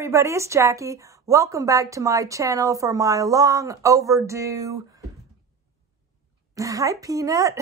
everybody, it's Jackie. Welcome back to my channel for my long overdue, hi Peanut,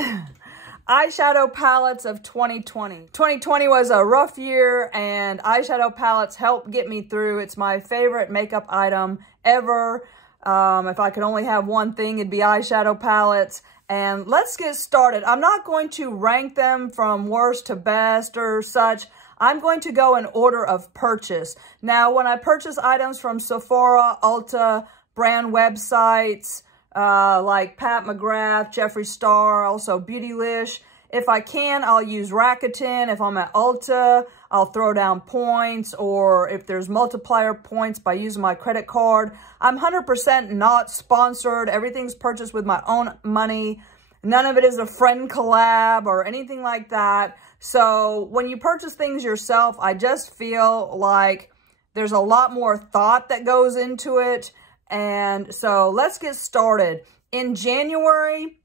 eyeshadow palettes of 2020. 2020 was a rough year and eyeshadow palettes helped get me through. It's my favorite makeup item ever. If I could only have one thing, it'd be eyeshadow palettes. And let's get started. I'm not going to rank them from worst to best or such. I'm going to go in order of purchase. Now, when I purchase items from Sephora, Ulta, brand websites, like Pat McGrath, Jeffree Star, also Beautylish, if I can, I'll use Rakuten. If I'm at Ulta, I'll throw down points, or if there's multiplier points by using my credit card. I'm 100% not sponsored. Everything's purchased with my own money. None of it is a friend collab or anything like that. So when you purchase things yourself, I just feel like there's a lot more thought that goes into it. And so let's get started. In January,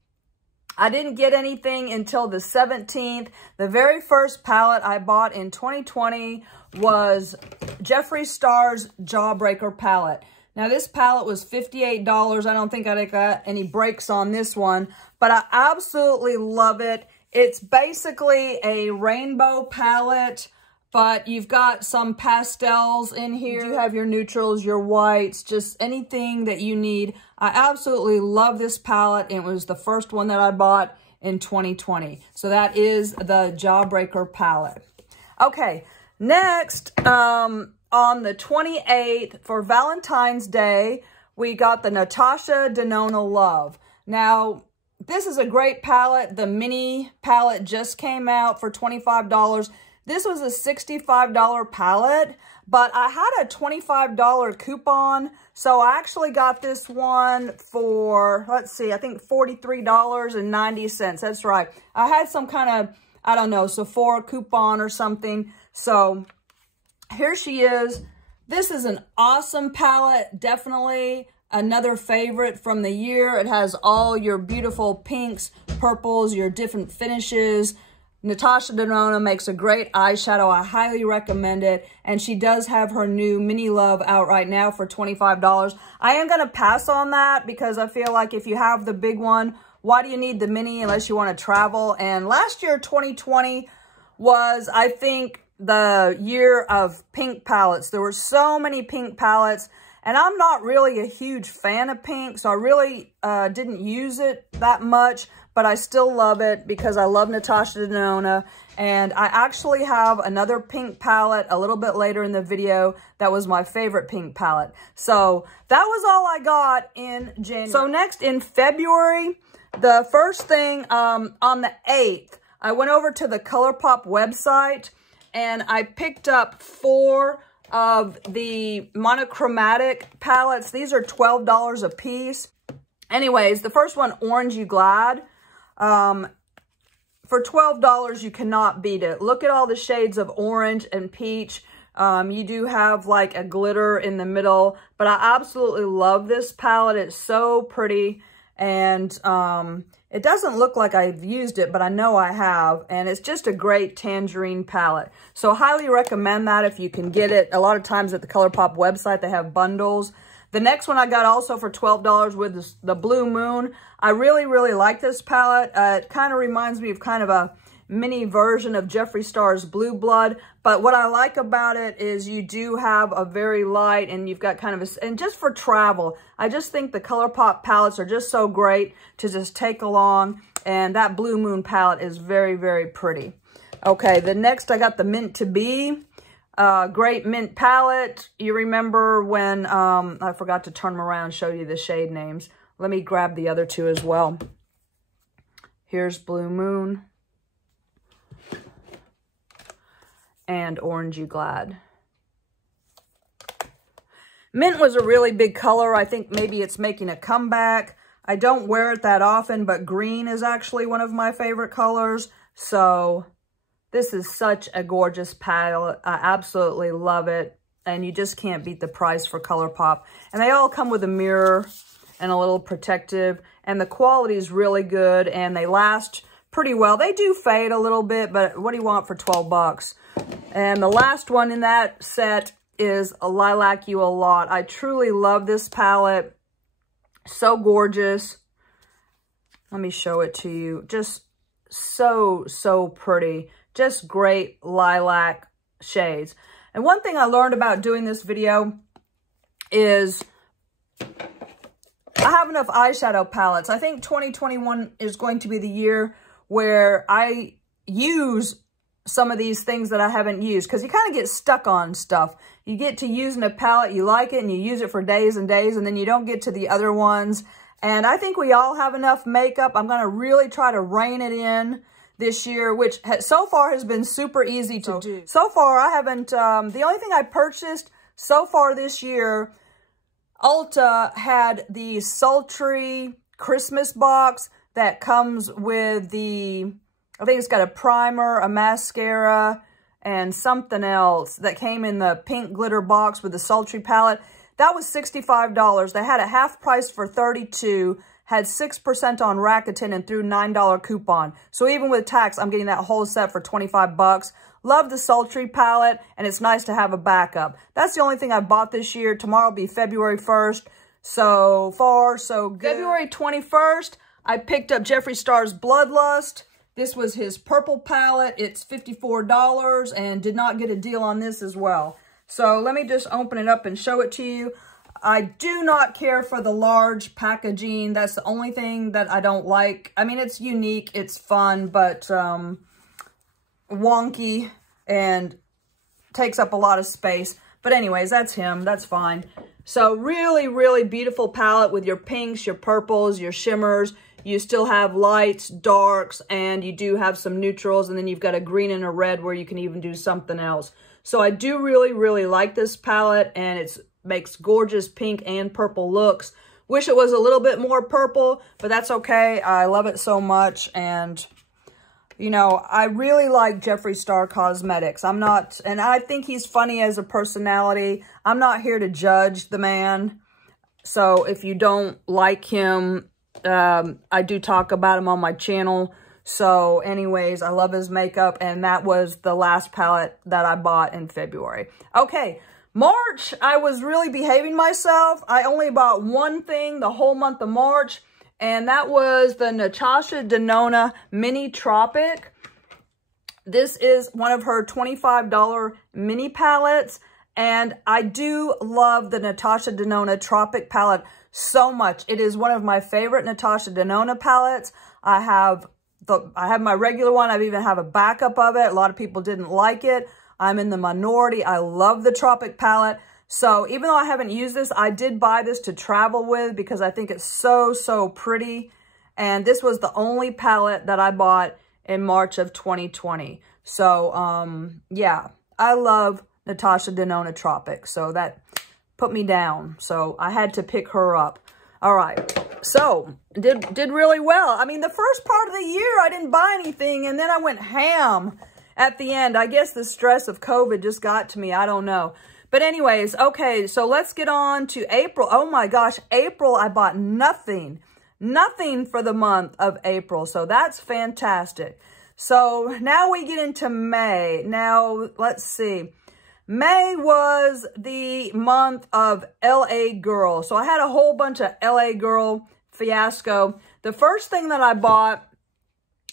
I didn't get anything until the 17th. The very first palette I bought in 2020 was Jeffree Star's Jawbreaker palette. Now, this palette was $58. I don't think I got any breaks on this one, but I absolutely love it. It's basically a rainbow palette, but you've got some pastels in here. You have your neutrals, your whites, just anything that you need. I absolutely love this palette. It was the first one that I bought in 2020. So that is the Jawbreaker palette. Okay, next, on the 28th for Valentine's Day, we got the Natasha Denona Love. Now, this is a great palette. The mini palette just came out for $25. This was a $65 palette, but I had a $25 coupon, so I actually got this one for, let's see, I think $43.90. That's right. I had some kind of, I don't know, Sephora coupon or something. So here she is. This is an awesome palette, definitely another favorite from the year. It has all your beautiful pinks, purples, your different finishes. Natasha Denona makes a great eyeshadow. I highly recommend it. And she does have her new Mini Love out right now for $25. I am going to pass on that because I feel like if you have the big one, why do you need the mini unless you want to travel? And last year, 2020, was, I think, the year of pink palettes. There were so many pink palettes. And I'm not really a huge fan of pink, so I really didn't use it that much, but I still love it because I love Natasha Denona. And I actually have another pink palette a little bit later in the video that was my favorite pink palette. So that was all I got in January. So next in February, the first thing on the 8th, I went over to the ColourPop website and I picked up 4 of the monochromatic palettes. These are $12 a piece. Anyways, the first one, Orange You Glad. For $12, you cannot beat it. Look at all the shades of orange and peach. You do have like a glitter in the middle, but I absolutely love this palette. It's so pretty. And it doesn't look like I've used it, but I know I have. And it's just a great tangerine palette. So highly recommend that if you can get it. A lot of times at the ColourPop website, they have bundles. The next one I got also for $12 with the Blue Moon. I really, really like this palette. It kind of reminds me of kind of a mini version of Jeffree Star's Blue Blood. But what I like about it is you do have a very light and you've got kind of a, and just for travel, I just think the ColourPop palettes are just so great to just take along. And that Blue Moon palette is very, very pretty. Okay, the next I got the Mint to Be. Great mint palette. You remember when, I forgot to turn them around and show you the shade names. Let me grab the other two as well. Here's Blue Moon. And Orange You Glad. Mint was a really big color. I think maybe it's making a comeback. I don't wear it that often, but green is actually one of my favorite colors. So this is such a gorgeous palette. I absolutely love it. And you just can't beat the price for ColourPop. And they all come with a mirror and a little protective. And the quality is really good. And they last pretty well. They do fade a little bit, but what do you want for 12 bucks? And the last one in that set is a Lilac You A Lot. I truly love this palette. So gorgeous. Let me show it to you. Just so, so pretty. Just great lilac shades. And one thing I learned about doing this video is I have enough eyeshadow palettes. I think 2021 is going to be the year where I use some of these things that I haven't used, because you kind of get stuck on stuff. You get to using a palette, you like it, and you use it for days and days, and then you don't get to the other ones. And I think we all have enough makeup. I'm going to really try to rein it in this year, which so far has been super easy to do. So far, I haven't, the only thing I purchased so far this year, Ulta had the sultry Christmas box that comes with the, I think it's got a primer, a mascara, and something else that came in the pink glitter box with the sultry palette. That was $65. They had a half price for $32, had 6% on Rakuten, and threw $9 coupon. So even with tax, I'm getting that whole set for 25 bucks. Love the sultry palette, and it's nice to have a backup. That's the only thing I bought this year. Tomorrow will be February 1st. So far, so good. February 21st, I picked up Jeffree Star's Bloodlust. This was his purple palette. It's $54 and did not get a deal on this as well. So let me just open it up and show it to you. I do not care for the large packaging. That's the only thing that I don't like. I mean, it's unique, it's fun, but wonky and takes up a lot of space. But anyways, that's him. That's fine. So really, really beautiful palette with your pinks, your purples, your shimmers. You still have lights, darks, and you do have some neutrals. And then you've got a green and a red where you can even do something else. So I do really, really like this palette, and it makes gorgeous pink and purple looks. Wish it was a little bit more purple, but that's okay. I love it so much. And, you know, I really like Jeffree Star Cosmetics. I'm not, and I think he's funny as a personality. I'm not here to judge the man. So if you don't like him, I do talk about him on my channel. So anyways, I love his makeup, and that was the last palette that I bought in February. Okay, March, I was really behaving myself. I only bought one thing the whole month of March, and that was the Natasha Denona Mini Tropic. This is one of her $25 mini palettes, and I do love the Natasha Denona Tropic palette so much. It is one of my favorite Natasha Denona palettes. I have my regular one. I even have a backup of it. A lot of people didn't like it. I'm in the minority. I love the Tropic palette. So even though I haven't used this, I did buy this to travel with because I think it's so, so pretty. And this was the only palette that I bought in March of 2020. So, yeah, I love Natasha Denona Tropic. So that put me down. So I had to pick her up. All right. So did really well. I mean, the first part of the year, I didn't buy anything, and then I went ham at the end. I guess the stress of COVID just got to me. I don't know. But anyways, okay, so let's get on to April. Oh my gosh, April, I bought nothing. Nothing for the month of April. So that's fantastic. So now we get into May. Now, let's see. May was the month of LA Girl. So I had a whole bunch of LA Girl fiasco. The first thing that I bought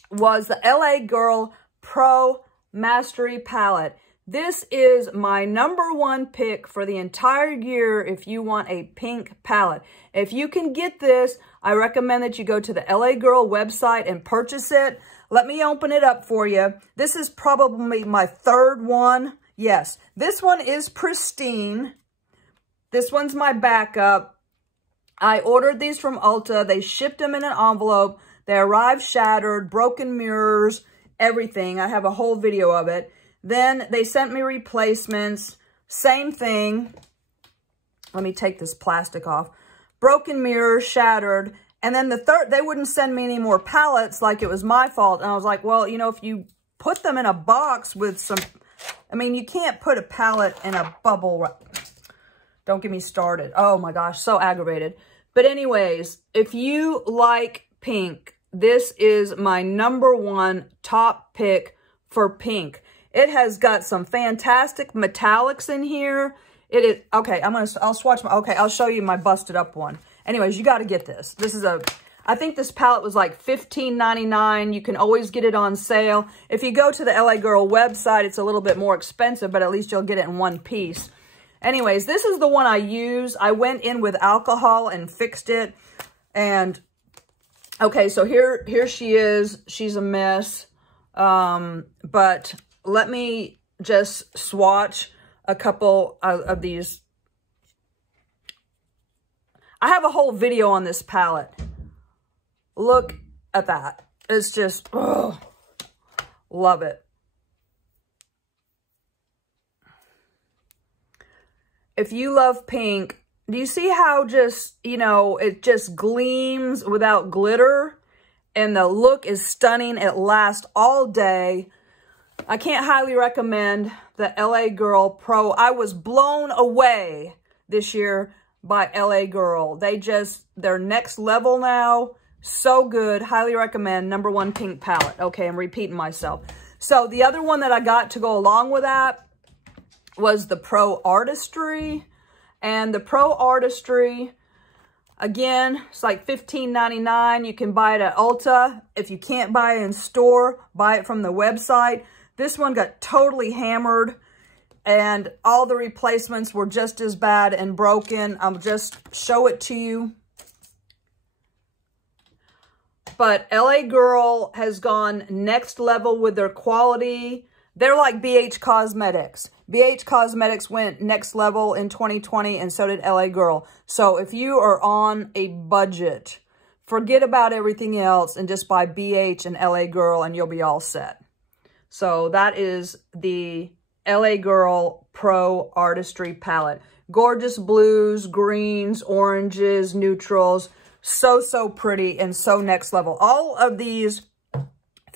was the LA Girl Pro Mastery Palette. This is my #1 pick for the entire year if you want a pink palette. If you can get this, I recommend that you go to the LA Girl website and purchase it. Let me open it up for you. This is probably my third one. Yes, this one is pristine. This one's my backup. I ordered these from Ulta. They shipped them in an envelope. They arrived shattered, broken mirrors, everything. I have a whole video of it. Then they sent me replacements. Same thing. Let me take this plastic off. Broken mirrors, shattered. And then the third, they wouldn't send me any more palettes like it was my fault. And I was like, well, you know, if you put them in a box with some... I mean, you can't put a palette in a bubble. Don't get me started. Oh my gosh, so aggravated. But anyways, if you like pink, this is my #1 top pick for pink. It has got some fantastic metallics in here. It is, okay, I'll swatch my, okay, I'll show you my busted up one. Anyways, you got to get this. This is I think this palette was like $15.99. You can always get it on sale. If you go to the LA Girl website, it's a little bit more expensive, but at least you'll get it in one piece. Anyways, this is the one I use. I went in with alcohol and fixed it. And, okay, so here she is. She's a mess. But let me just swatch a couple of these. I have a whole video on this palette. Look at that. It's just, oh, love it. If you love pink, do you see how just, you know, it just gleams without glitter? And the look is stunning. It lasts all day. I can't highly recommend the LA Girl Pro. I was blown away this year by LA Girl. They're next level now. So good. Highly recommend. #1 pink palette. Okay, I'm repeating myself. So the other one that I got to go along with that was the Pro Artistry. And the Pro Artistry, again, it's like $15.99. You can buy it at Ulta. If you can't buy it in store, buy it from the website. This one got totally hammered, and all the replacements were just as bad and broken. I'll just show it to you. But LA Girl has gone next level with their quality. They're like VIII Cosmetics. VIII Cosmetics went next level in 2020, and so did LA Girl. So if you are on a budget, forget about everything else and just buy VIII and LA Girl, and you'll be all set. So that is the LA Girl Pro Artistry palette. Gorgeous blues, greens, oranges, neutrals. So pretty and so next level. All of these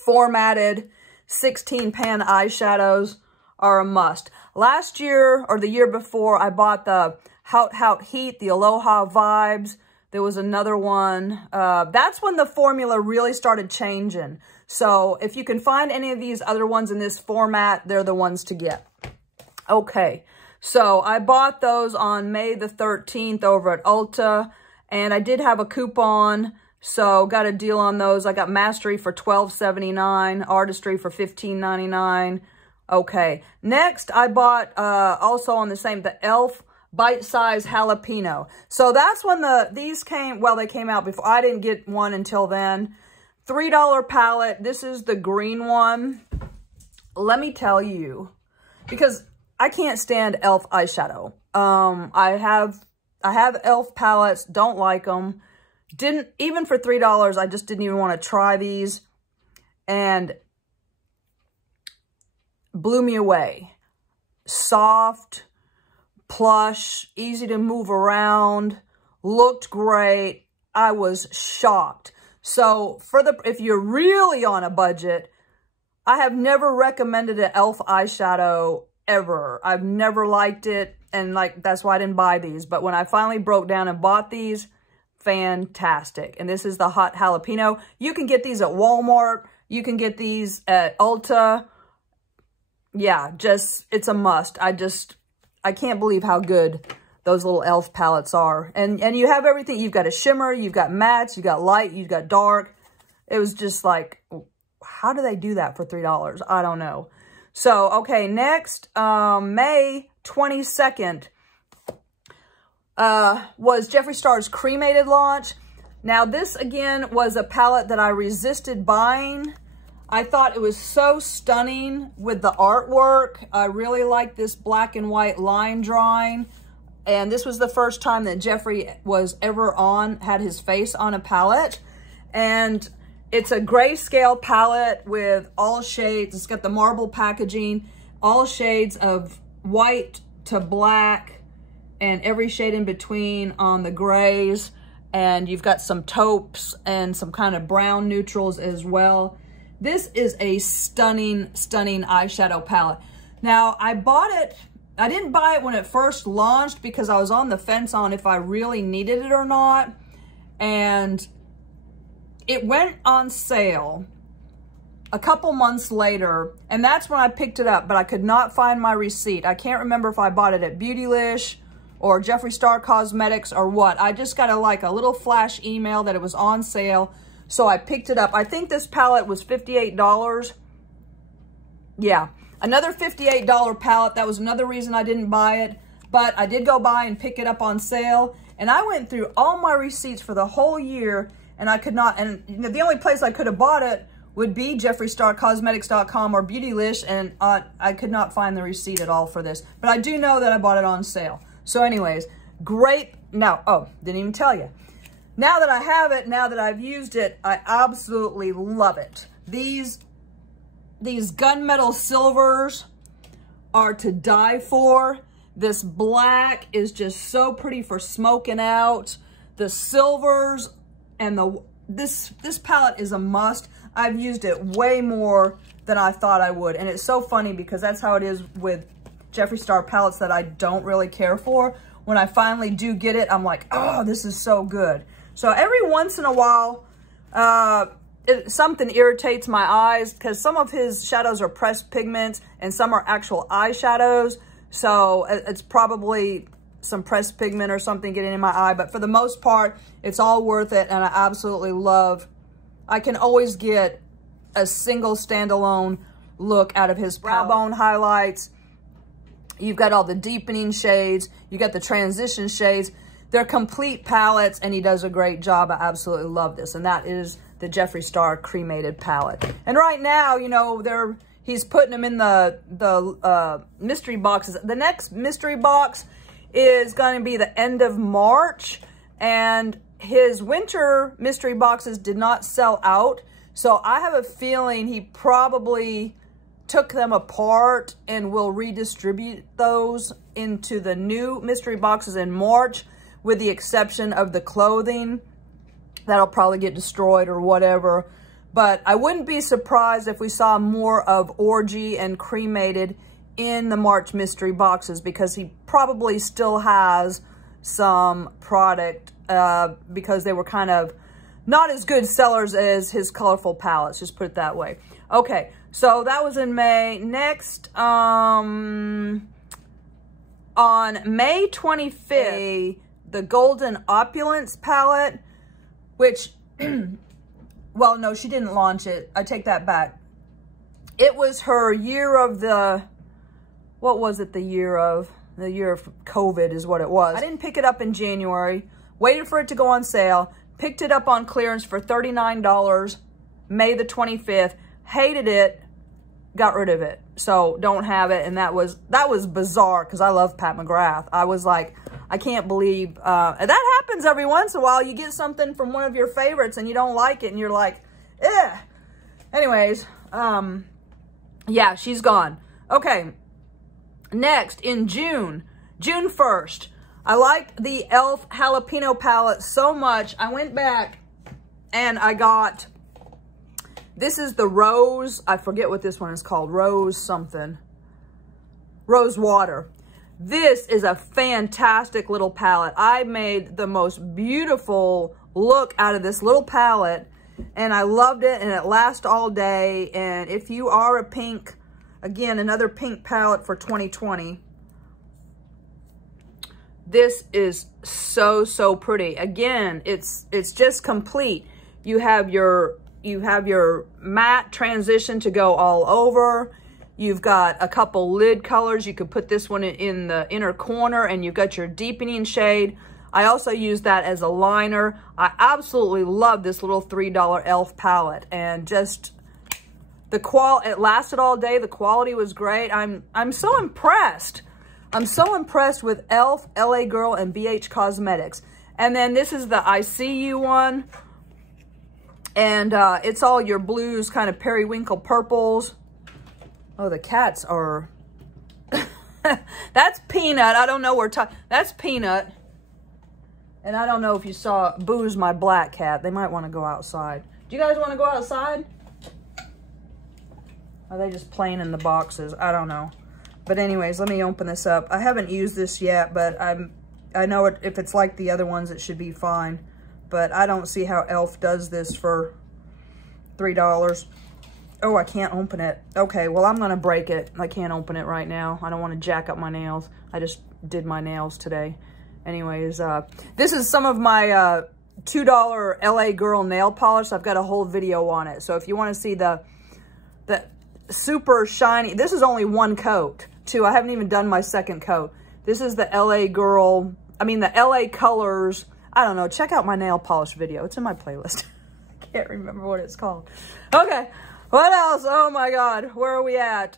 formatted 16 pan eyeshadows are a must. Last year or the year before, I bought the Hout Heat, the Aloha Vibes. There was another one. That's when the formula really started changing. So if you can find any of these other ones in this format, they're the ones to get. Okay, so I bought those on May the 13th over at Ulta. And I did have a coupon, so got a deal on those. I got Mastery for $12.79, Artistry for $15.99. Okay, next I bought, also on the same, the e.l.f. Bite-Size Jalapeno. So that's when these came, well, they came out before. I didn't get one until then. $3 palette. This is the green one. Let me tell you, because I can't stand e.l.f. eyeshadow. I have e.l.f. palettes, don't like them. Even for $3, I just didn't even want to try these. And blew me away. Soft, plush, easy to move around, looked great. I was shocked. So if you're really on a budget, I have never recommended an e.l.f. eyeshadow ever. I've never liked it. And like, that's why I didn't buy these. But when I finally broke down and bought these, fantastic. And this is the Hot Jalapeno. You can get these at Walmart. You can get these at Ulta. Yeah, it's a must. I can't believe how good those little e.l.f. palettes are. And you have everything. You've got a shimmer, you've got mattes, you've got light, you've got dark. It was just like, how do they do that for $3? I don't know. So, okay, next, May 22nd was Jeffree Star's Cremated launch. Now, this, again, was a palette that I resisted buying. I thought it was so stunning with the artwork. I really like this black and white line drawing. And this was the first time that Jeffree was ever had his face on a palette. And it's a grayscale palette with all shades. It's got the marble packaging, all shades of white to black and every shade in between on the grays. And you've got some taupes and some kind of brown neutrals as well. This is a stunning, stunning eyeshadow palette. Now, I didn't buy it when it first launched because I was on the fence on if I really needed it or not. And it went on sale a couple months later, and that's when I picked it up, but I could not find my receipt. I can't remember if I bought it at Beautylish or Jeffree Star Cosmetics or what. I just got a little flash email that it was on sale, so I picked it up. I think this palette was $58. Yeah, another $58 palette. That was another reason I didn't buy it, but I did go buy and pick it up on sale, and I went through all my receipts for the whole year, and I could not, and the only place I could have bought it would be JeffreeStarCosmetics.com or Beautylish, and I could not find the receipt at all for this. But I do know that I bought it on sale. So anyways, great. Now, oh, didn't even tell you. Now that I have it, now that I've used it, I absolutely love it. These gunmetal silvers are to die for. This black is just so pretty for smoking out. The silvers and this palette is a must. I've used it way more than I thought I would. And it's so funny because that's how it is with Jeffree Star palettes that I don't really care for. When I finally do get it, I'm like, oh, this is so good. So every once in a while, something irritates my eyes because some of his shadows are pressed pigments and some are actual eyeshadows. So it's probably some pressed pigment or something getting in my eye. But for the most part, it's all worth it. And I absolutely love, I can always get a single standalone look out of his brow bone highlights. You've got all the deepening shades. You got the transition shades. They're complete palettes, and he does a great job. I absolutely love this. And that is the Jeffree Star Cremated palette. And right now, you know, he's putting them in the mystery boxes. The next mystery box is going to be the end of March, and his winter mystery boxes did not sell out. So I have a feeling he probably took them apart and will redistribute those into the new mystery boxes in March, with the exception of the clothing. That'll probably get destroyed or whatever. But I wouldn't be surprised if we saw more of Orgy and Cremated in the March mystery boxes, because he probably still has some product because they were kind of not as good sellers as his colorful palettes, just put it that way. Okay, so that was in May. Next, on May 25th, the Golden Opulence palette, which, well, no, she didn't launch it. I take that back. It was her year of the, what was it, the year of COVID is what it was. I didn't pick it up in January, waited for it to go on sale, picked it up on clearance for $39, May the 25th, hated it, got rid of it. So don't have it. And that was bizarre because I love Pat McGrath. I was like, I can't believe, that happens every once in a while. You get something from one of your favorites and you don't like it and you're like, eh. Anyways, yeah, she's gone. Okay, next in June 1st, I liked the e.l.f. Jalapeno palette so much. I went back and I got, this is the Rose, I forget what this one is called, Rose something, Rose Water. This is a fantastic little palette. I made the most beautiful look out of this little palette, and I loved it, and it lasts all day. And if you are a pink, again, another pink palette for 2020, this is so pretty. Again, it's just complete. You have your matte transition to go all over. You've got a couple lid colors. You could put this one in the inner corner, and you've got your deepening shade. I also use that as a liner. I absolutely love this little $3 e.l.f. palette, and just the quality, it lasted all day. The quality was great. I'm so impressed. I'm so impressed with e.l.f., LA Girl, and BH Cosmetics. And then this is the I See You one. And it's all your blues, kind of periwinkle purples. Oh, the cats are... That's Peanut. I don't know where... That's Peanut. And I don't know if you saw Boo's my black cat. They might want to go outside. Do you guys want to go outside? Are they just playing in the boxes? I don't know. But anyways, let me open this up. I haven't used this yet, but I know if it's like the other ones, it should be fine. But I don't see how e.l.f. does this for $3. Oh, I can't open it. Okay, well, I'm gonna break it. I can't open it right now. I don't want to jack up my nails. I just did my nails today. Anyways, this is some of my $2 LA Girl nail polish. I've got a whole video on it. So if you want to see the super shiny, this is only one coat too. I haven't even done my second coat. This is the LA Girl, the LA Colors. I don't know. Check out my nail polish video. It's in my playlist. I can't remember what it's called. Okay. What else? Oh my God. Where are we at?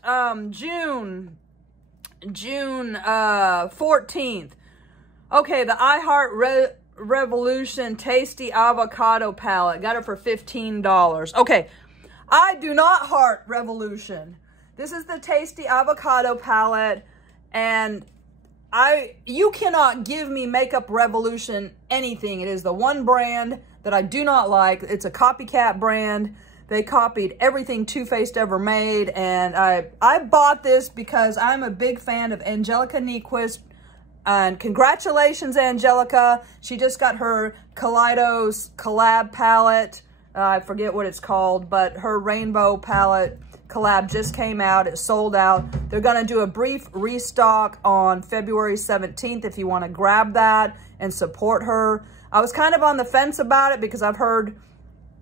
June 14th. Okay. The I Heart Revolution Tasty Avocado Palette. Got it for $15. Okay. I do not heart Revolution. This is the Tasty Avocado Palette. And you cannot give me Makeup Revolution anything. It is the one brand that I do not like. It's a copycat brand. They copied everything Too Faced ever made. And I bought this because I'm a big fan of Angelica Nvyquist. And congratulations, Angelica. She just got her Kaleidos collab palette. I forget what it's called, but her rainbow palette collab just came out. It sold out. They're going to do a brief restock on February 17th if you want to grab that and support her. I was kind of on the fence about it because I've heard,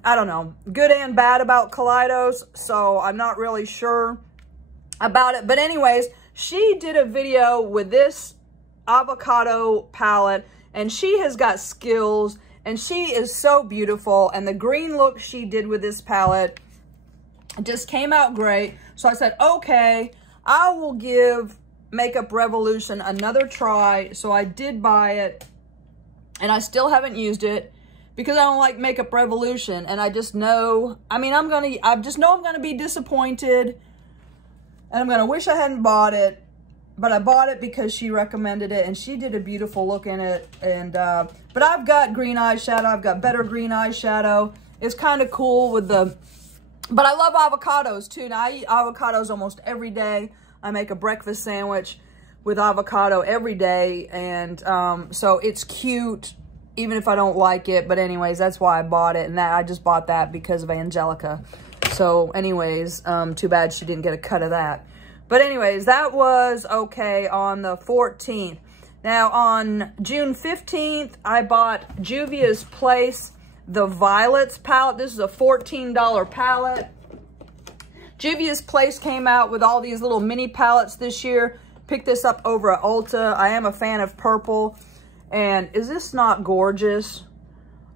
I don't know, good and bad about Kaleidos, so I'm not really sure about it. But anyways, she did a video with this avocado palette, and she has got skills, and she is so beautiful. And the green look she did with this palette just came out great. So I said, okay, I will give Makeup Revolution another try. So I did buy it, and I still haven't used it because I don't like Makeup Revolution. And I just know, I just know I'm gonna be disappointed, and I'm gonna wish I hadn't bought it. But I bought it because she recommended it, and she did a beautiful look in it. And but I've got green eyeshadow. I've got better green eyeshadow. It's kind of cool with the, but I love avocados too. Now I eat avocados almost every day. I make a breakfast sandwich with avocado every day. And so it's cute, even if I don't like it. But anyways, that's why I bought it. And I just bought that because of Angelica. So anyways, too bad she didn't get a cut of that. But anyways, that was okay on the 14th. Now on June 15th, I bought Juvia's Place, the Violets palette. This is a $14 palette. Juvia's Place came out with all these little mini palettes this year. Picked this up over at Ulta. I am a fan of purple. And is this not gorgeous?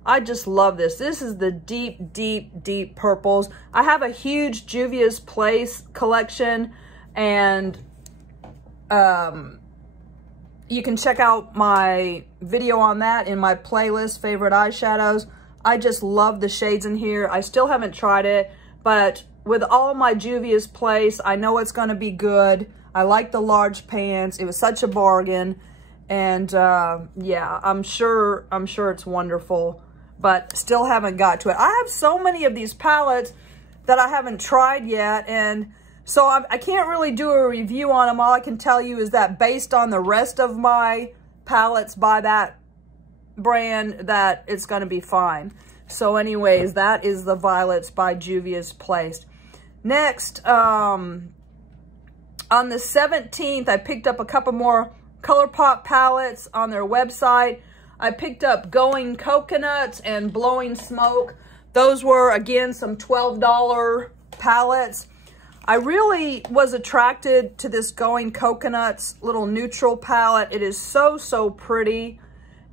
I just love this. This is the deep, deep, deep purples. I have a huge Juvia's Place collection. And you can check out my video on that in my playlist, Favorite Eyeshadows. I just love the shades in here. I still haven't tried it, but with all my Juvia's Place, I know it's going to be good. I like the large pans. It was such a bargain. And yeah, I'm sure it's wonderful, but still haven't got to it. I have so many of these palettes that I haven't tried yet, and so I can't really do a review on them. All I can tell you is that based on the rest of my palettes by that brand, that it's going to be fine. So anyways, that is the Violets by Juvia's Place. Next, on the 17th, I picked up a couple more ColourPop palettes on their website. I picked up Goin Coconuts and Blowin Smoke. Those were, again, some $12 palettes. I really was attracted to this Goin Coconuts little neutral palette. It is so, so pretty.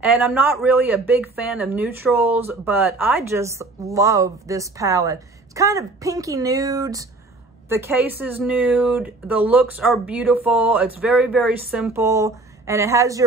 And I'm not really a big fan of neutrals, but I just love this palette. It's kind of pinky nudes. The case is nude. The looks are beautiful. It's very, very simple. And it has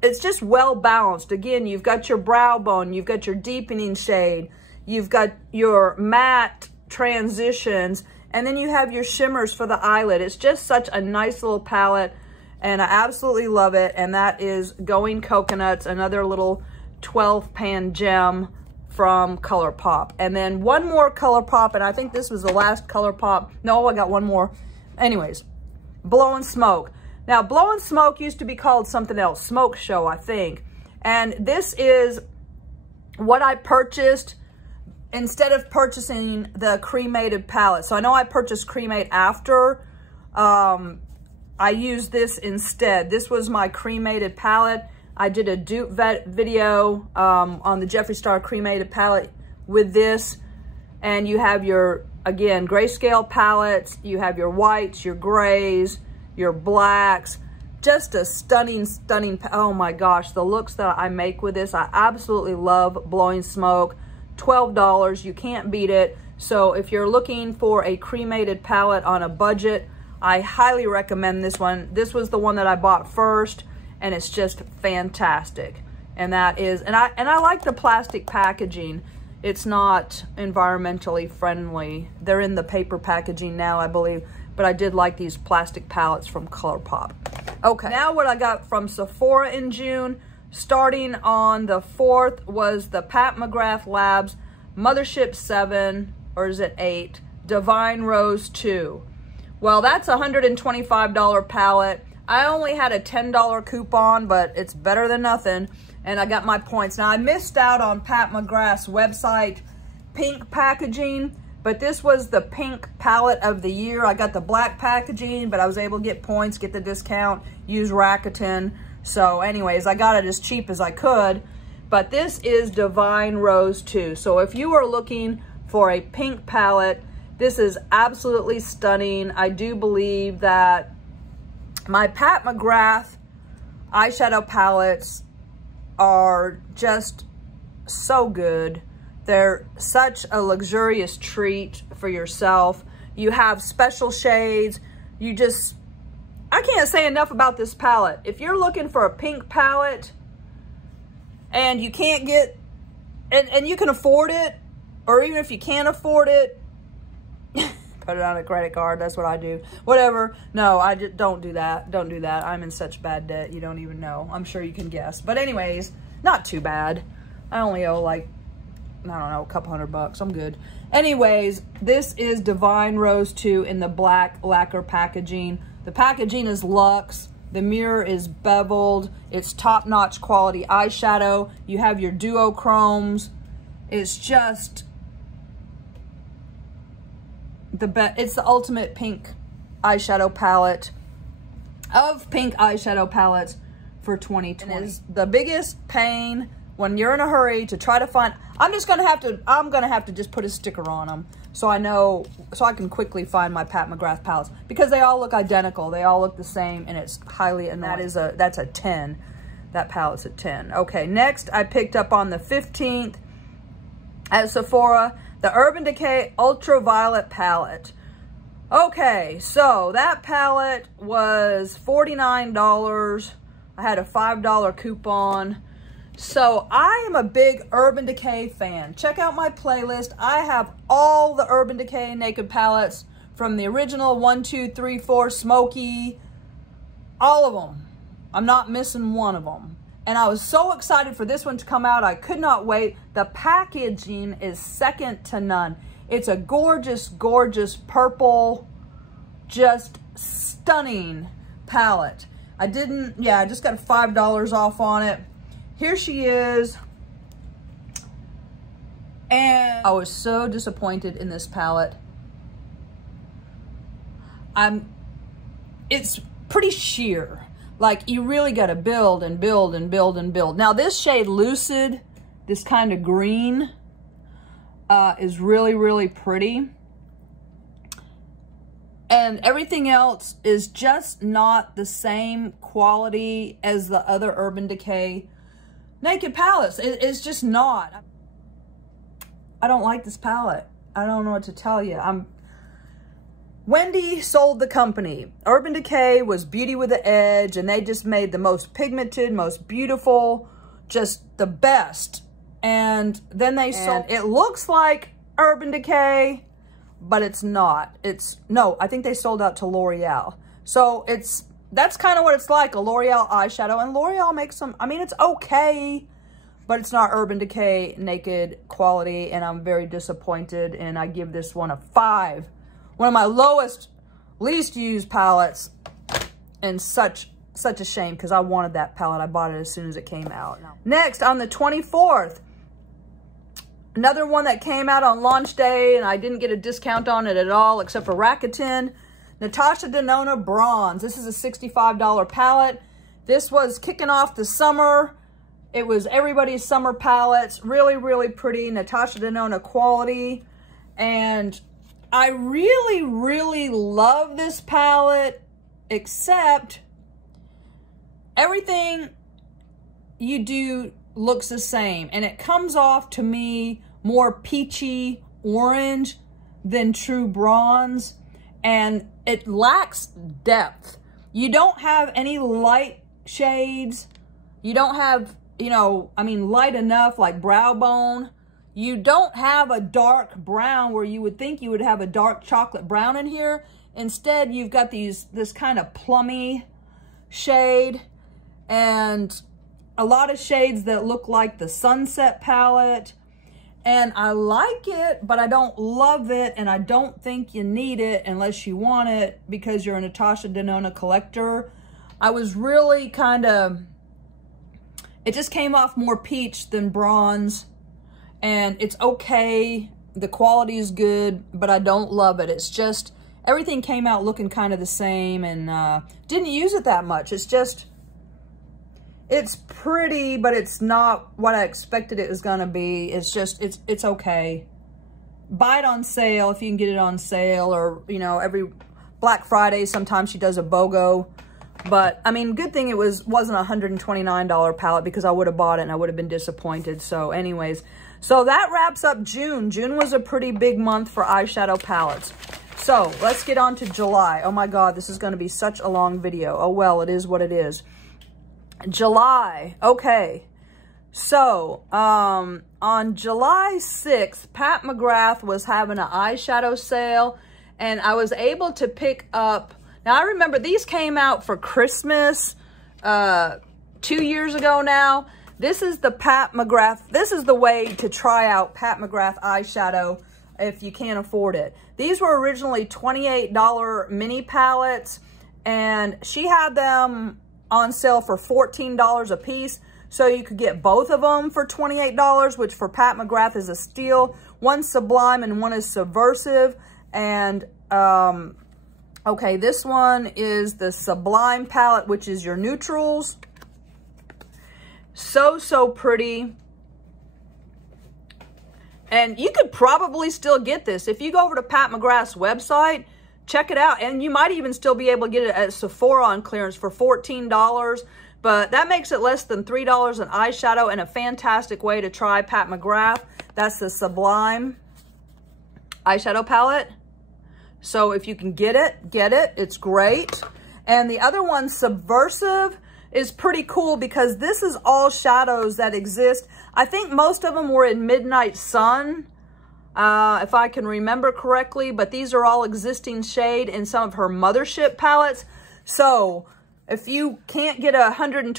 it's just well balanced. Again, you've got your brow bone. You've got your deepening shade. You've got your matte transitions. And then you have your shimmers for the eyelid. It's just such a nice little palette, and I absolutely love it. And that is Goin Coconuts, another little 12-pan gem from ColourPop. And then one more ColourPop, and I think this was the last ColourPop. No, I got one more. Anyways, Blowin Smoke. Now, Blowin Smoke used to be called something else, Smoke Show, I think. And this is what I purchased instead of purchasing the Cremated palette. So I know I purchased Cremate after. I used this instead. This was my Cremated palette. I did a dupe video on the Jeffree Star Cremated palette with this. And you have your, again, grayscale palettes. You have your whites, your grays, your blacks. Just a stunning, stunning, oh my gosh, the looks that I make with this. I absolutely love Blowin Smoke. $12, you can't beat it. So if you're looking for a Cremated palette on a budget, I highly recommend this one. This was the one that I bought first, and it's just fantastic. And that is, and I like the plastic packaging. It's not environmentally friendly. They're in the paper packaging now, I believe, but I did like these plastic palettes from ColourPop. Okay, now what I got from Sephora in June, starting on the 4th, was the Pat McGrath Labs Mothership 7, or is it 8, Divine Rose 2. Well, that's a $125 palette. I only had a $10 coupon, but it's better than nothing. And I got my points. Now, I missed out on Pat McGrath's website pink packaging, but this was the pink palette of the year. I got the black packaging, but I was able to get points, get the discount, use Rakuten. So anyways, I got it as cheap as I could. But this is Divine Rose 2. So if you are looking for a pink palette, this is absolutely stunning. I do believe that my Pat McGrath eyeshadow palettes are just so good. They're such a luxurious treat for yourself. You have special shades. I can't say enough about this palette. If you're looking for a pink palette and you can't get, and you can afford it, or even if you can't afford it, put it on a credit card. That's what I do. Whatever. No, I just don't do that. Don't do that. I'm in such bad debt. You don't even know. I'm sure you can guess. But anyways, not too bad. I only owe like, I don't know, a couple $100. I'm good. Anyways, this is Divine Rose 2 in the black lacquer packaging. The packaging is luxe. The mirror is beveled. It's top-notch quality eyeshadow. You have your duochromes. It's just the best. It's the ultimate pink eyeshadow palette of pink eyeshadow palettes for 2020. It is the biggest pain when you're in a hurry to try to find. I'm gonna have to just put a sticker on them so I know, so I can quickly find my Pat McGrath palettes, because they all look identical. They all look the same, and it's highly, and that's a 10. That palette's a 10. Okay, next I picked up on the 15th at Sephora, the Urban Decay Ultraviolet palette. Okay, so that palette was $49. I had a $5 coupon. So I am a big Urban Decay fan. Check out my playlist. I have all the Urban Decay naked palettes from the original 1, 2, 3, 4 Smoky. All of them. I'm not missing one of them. And I was so excited for this one to come out. I could not wait. The packaging is second to none. It's a gorgeous, gorgeous purple, just stunning palette. I just got $5 off on it. Here she is. And I was so disappointed in this palette. It's pretty sheer. Like, you really got to build and build and build and build. Now, this shade Lucid, this kind of green, is really, really pretty. And everything else is just not the same quality as the other Urban Decay naked palettes. It's just not. I don't like this palette. I don't know what to tell you. Wendy sold the company. Urban Decay was Beauty with the Edge, and they just made the most pigmented, most beautiful, just the best. And then they sold, it looks like Urban Decay, but it's not. No, I think they sold out to L'Oreal. So that's kind of what it's like, a L'Oreal eyeshadow. And L'Oreal makes some, I mean, it's okay, but it's not Urban Decay naked quality, and I'm very disappointed, and I give this one a 5. One of my least used palettes, and such a shame, because I wanted that palette. I bought it as soon as it came out. Next, on the 24th, Another one that came out on launch day, and I didn't get a discount on it at all, except for Rakuten. Natasha Denona Bronze. This is a $65 palette. This was kicking off the summer. It was everybody's summer palettes. Really, really pretty. Natasha Denona quality. And I really, really love this palette, except everything you do looks the same. And it comes off to me more peachy orange than true bronze. And it lacks depth. You don't have any light shades. You don't have, you know, I mean, light enough like brow bone. You don't have a dark brown where you would think you would have a dark chocolate brown in here. Instead, you've got this kind of plummy shade and a lot of shades that look like the Sunset palette. And I like it, but I don't love it, and I don't think you need it unless you want it because you're a Natasha Denona collector. I was really kind of, it just came off more peach than bronze, and it's okay. The quality is good, but I don't love it. It's just, everything came out looking kind of the same, and didn't use it that much. It's just, it's pretty, but it's not what I expected it was gonna be. It's just, it's okay. Buy it on sale if you can get it on sale, or, you know, every Black Friday, sometimes she does a BOGO. But, I mean, good thing it wasn't a $129 palette because I would have bought it and I would have been disappointed. So, anyways, so that wraps up June. June was a pretty big month for eyeshadow palettes. So, let's get on to July. Oh my God, this is gonna be such a long video. Oh well, it is what it is. July, okay, so on July 6th, Pat McGrath was having an eyeshadow sale, and I was able to pick up, now I remember these came out for Christmas 2 years ago now. This is the Pat McGrath, this is the way to try out Pat McGrath eyeshadow if you can't afford it. These were originally $28 mini palettes, and she had them on sale for $14 a piece. So you could get both of them for $28, which for Pat McGrath is a steal. One's Sublime and one is Subversive. And, okay, this one is the Sublime palette, which is your neutrals. So pretty. And you could probably still get this. If you go over to Pat McGrath's website, check it out. And you might even still be able to get it at Sephora on clearance for $14. But that makes it less than $3 an eyeshadow, and a fantastic way to try Pat McGrath. That's the Sublime eyeshadow palette. So if you can get it, get it. It's great. And the other one, Subversive, is pretty cool because this is all shadows that exist. I think most of them were in Midnight Sun, if I can remember correctly, but these are all existing shade in some of her Mothership palettes. So if you can't get a $125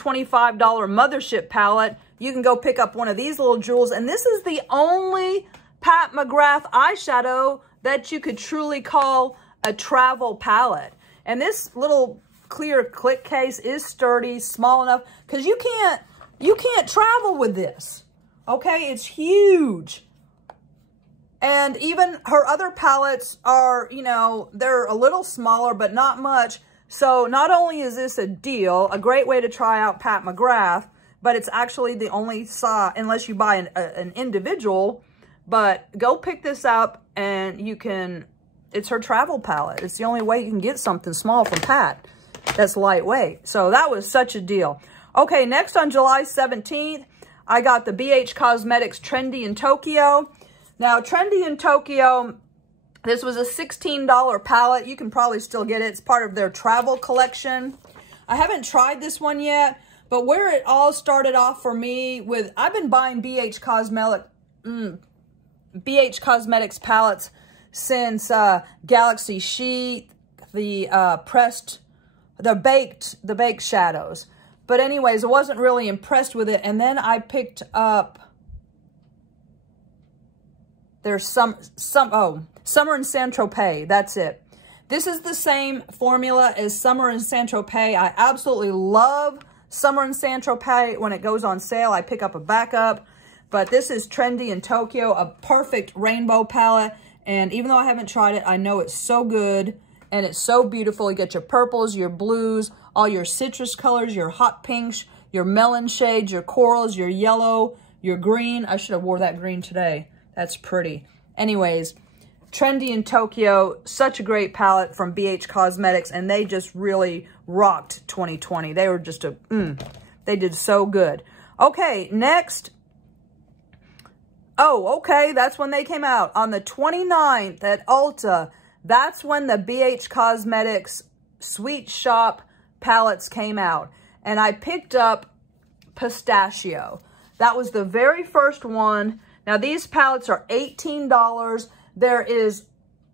Mothership palette, you can go pick up one of these little jewels. And this is the only Pat McGrath eyeshadow that you could truly call a travel palette. And this little clear click case is sturdy, small enough, because you can't travel with this. Okay, it's huge. And even her other palettes are, you know, they're a little smaller, but not much. So not only is this a deal, a great way to try out Pat McGrath, but it's actually the only size, unless you buy an individual, but go pick this up and you can, it's her travel palette. It's the only way you can get something small from Pat that's lightweight. So that was such a deal. Okay, next on July 17th, I got the BH Cosmetics Trendy in Tokyo. Now, Trendy in Tokyo, this was a $16 palette. You can probably still get it. It's part of their travel collection. I haven't tried this one yet, but where it all started off for me with, I've been buying BH Cosmetics palettes since Galaxy Sheet, the baked shadows. But anyways, I wasn't really impressed with it. And then I picked up there's Summer in Saint-Tropez. That's it. This is the same formula as Summer in Saint-Tropez. I absolutely love Summer in Saint-Tropez. When it goes on sale, I pick up a backup. But this is Trendy In Tokyo, a perfect rainbow palette. And even though I haven't tried it, I know it's so good and it's so beautiful. You get your purples, your blues, all your citrus colors, your hot pinks, your melon shades, your corals, your yellow, your green. I should have wore that green today. That's pretty. Anyways, Trendy In Tokyo, such a great palette from BH Cosmetics, and they just really rocked 2020. They were just they did so good. Okay, next. Oh, okay, that's when they came out. On the 29th at Ulta, that's when the BH Cosmetics Sweet Shop palettes came out. And I picked up Pistachio. That was the very first one. Now, these palettes are $18. There is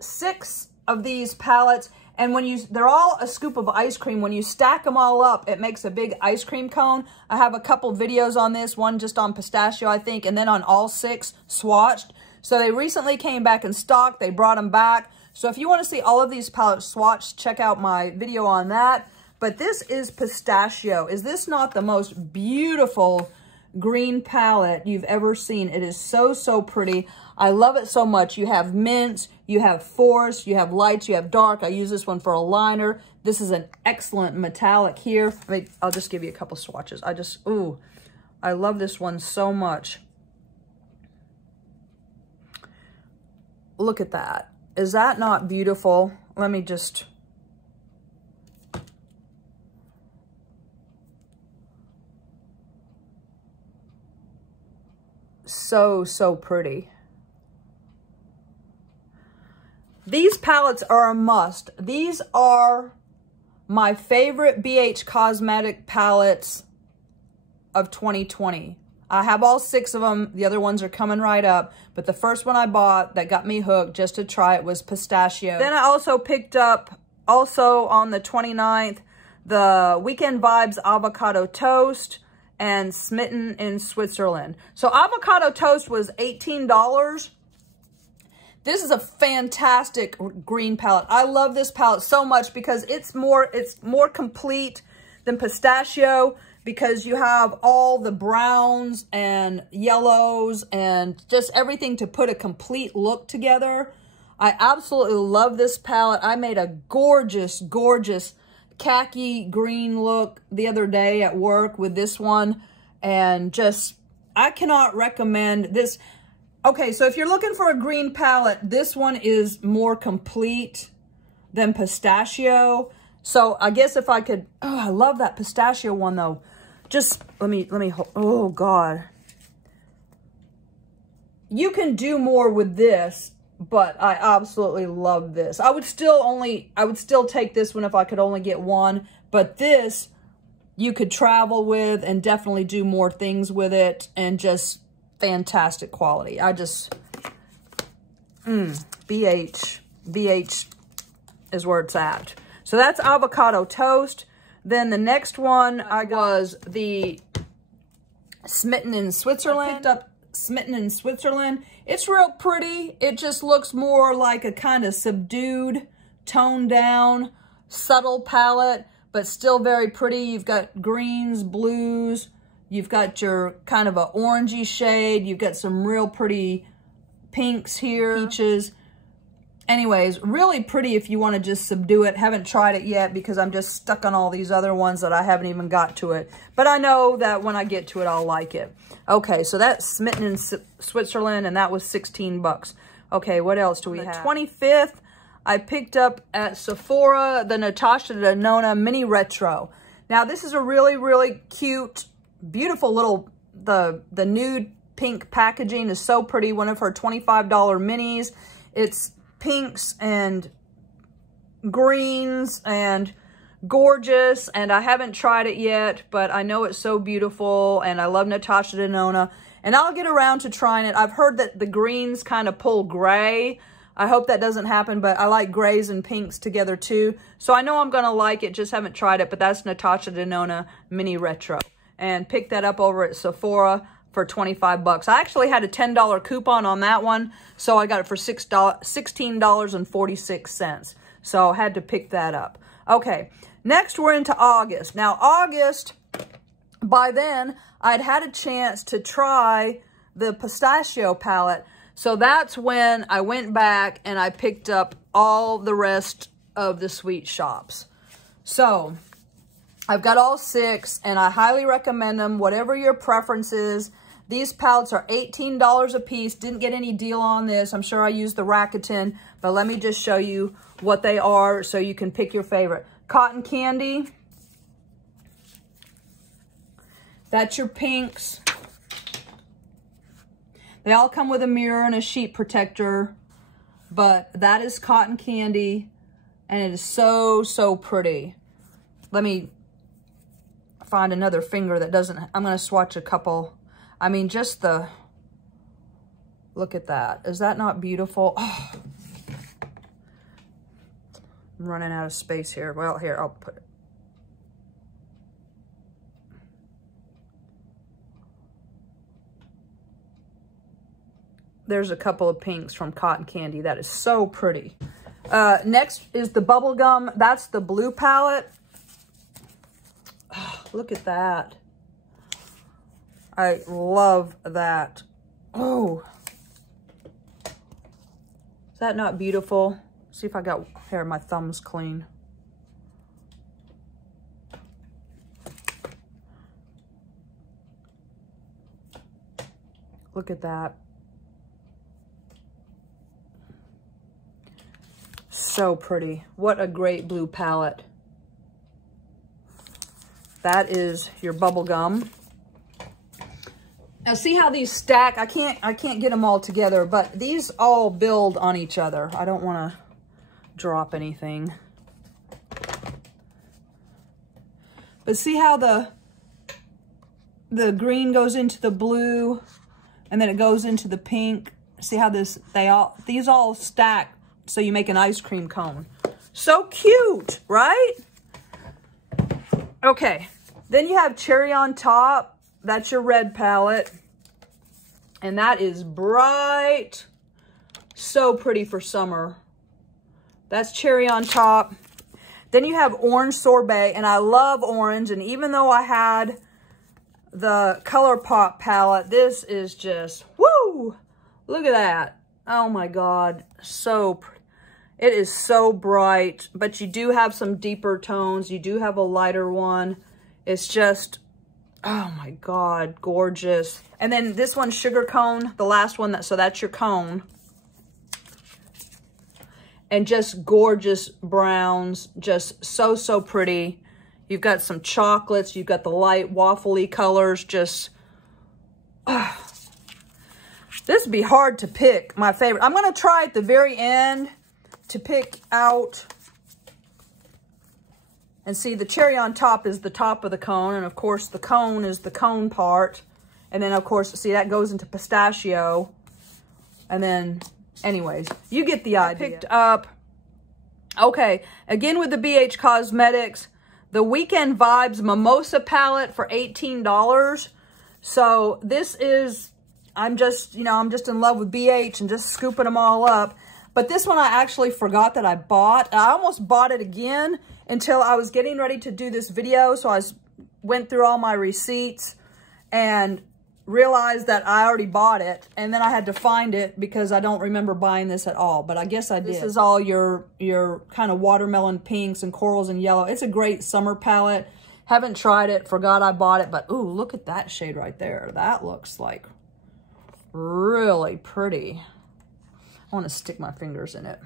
6 of these palettes. And when they're all a scoop of ice cream. When you stack them all up, it makes a big ice cream cone. I have a couple videos on this, one just on Pistachio, I think, and then on all 6 swatched. So they recently came back in stock. They brought them back. So if you want to see all of these palettes swatched, check out my video on that. But this is Pistachio. Is this not the most beautiful green palette you've ever seen? It is so, so pretty. I love it so much. You have mints, you have forest, you have lights, you have dark. I use this one for a liner. This is an excellent metallic here. I'll just give you a couple swatches. I love this one so much. Look at that. Is that not beautiful? Let me just... So, so pretty. These palettes are a must. These are my favorite BH Cosmetic palettes of 2020. I have all 6 of them. The other ones are coming right up. But the first one I bought that got me hooked just to try it was Pistachio. Then I also picked up, also on the 29th, the Weekend Vibes Avocado Toast and Smitten in Switzerland. So Avocado Toast was $18. This is a fantastic green palette. I love this palette so much because it's more complete than Pistachio, because you have all the browns and yellows and just everything to put a complete look together. I absolutely love this palette. I made a gorgeous, gorgeous khaki green look the other day at work with this one, and just, I cannot recommend this. Okay, so if you're looking for a green palette, this one is more complete than Pistachio. So I guess if I could, I love that Pistachio one though. Just let me hold, oh God. You can do more with this, but I absolutely love this. I would still take this one if I could only get one, but this you could travel with and definitely do more things with it, and just fantastic quality. I just, VH is where it's at. So that's Avocado Toast. Then the next one was the Smitten in Switzerland. I picked up Smitten in Switzerland. It's real pretty. It just looks more like a kind of subdued, toned down, subtle palette, but still very pretty. You've got greens, blues. You've got your kind of a orangey shade. You've got some real pretty pinks here, peaches. Anyways, really pretty if you want to just subdue it. Haven't tried it yet because I'm just stuck on all these other ones that I haven't even got to it. But I know that when I get to it, I'll like it. Okay, so that's Smitten in Switzerland, and that was 16 bucks. Okay, what else do we have? 25th, I picked up at Sephora the Natasha Denona Mini Retro. Now, this is a really, really cute, beautiful little, the nude pink packaging is so pretty. One of her $25 minis. It's pinks and greens and gorgeous, and I haven't tried it yet, but I know it's so beautiful, and I love Natasha Denona, and I'll get around to trying it. I've heard that the greens kind of pull gray. I hope that doesn't happen, but I like grays and pinks together too, so I know I'm gonna like it, just haven't tried it. But that's Natasha Denona Mini Retro, and picked that up over at Sephora for 25 bucks. I actually had a $10 coupon on that one, so I got it for $16.46. So I had to pick that up. Okay, next we're into August. Now August, by then, I'd had a chance to try the Pistachio palette. So that's when I went back and I picked up all the rest of the sweet shops. So I've got all 6 and I highly recommend them, whatever your preference is. These palettes are $18 a piece. Didn't get any deal on this. I'm sure I used the Rakuten, but let me just show you what they are so you can pick your favorite. Cotton Candy. That's your pinks. They all come with a mirror and a sheet protector, but that is Cotton Candy, and it is so, so pretty. Let me find another finger that doesn't, I'm going to swatch a couple. I mean, just the, look at that. Is that not beautiful? Oh. I'm running out of space here. Well, here, I'll put it. There's a couple of pinks from Cotton Candy. That is so pretty. Next is the Bubblegum. That's the blue palette. Oh, look at that. I love that. Oh. Is that not beautiful? See if I got hair. My thumb's clean. Look at that. So pretty. What a great blue palette. That is your Bubblegum. Now see how these stack? I can't get them all together, but these all build on each other. I don't want to drop anything. But see how the green goes into the blue and then it goes into the pink. See how these all stack so you make an ice cream cone. So cute, right? Okay, then you have Cherry on Top. That's your red palette. And that is bright. So pretty for summer. That's Cherry on Top. Then you have Orange Sorbet, and I love orange. And even though I had the ColourPop palette, this is just, woo! Look at that. Oh my God, so pretty. It is so bright, but you do have some deeper tones. You do have a lighter one. It's just, oh my God, gorgeous. And then this one's Sugar Cone, the last one, so that's your cone. And just gorgeous browns, just so, so pretty. You've got some chocolates, you've got the light waffly colors, just, this would be hard to pick my favorite. I'm gonna try at the very end to pick out, and see the Cherry on Top is the top of the cone, and of course the cone is the cone part, and then of course, see that goes into Pistachio, and then anyways, you get the idea. I picked up, okay, again with the BH Cosmetics, the Weekend Vibes Mimosa palette for $18. So this is, I'm just in love with BH and just scooping them all up. But this one I actually forgot that I bought. I almost bought it again until I was getting ready to do this video. So I went through all my receipts and realized that I already bought it. And then I had to find it because I don't remember buying this at all. But I guess I did. This is all your kind of watermelon pinks and corals and yellow. It's a great summer palette. Haven't tried it. Forgot I bought it. But ooh, look at that shade right there. That looks like really pretty. I want to stick my fingers in it.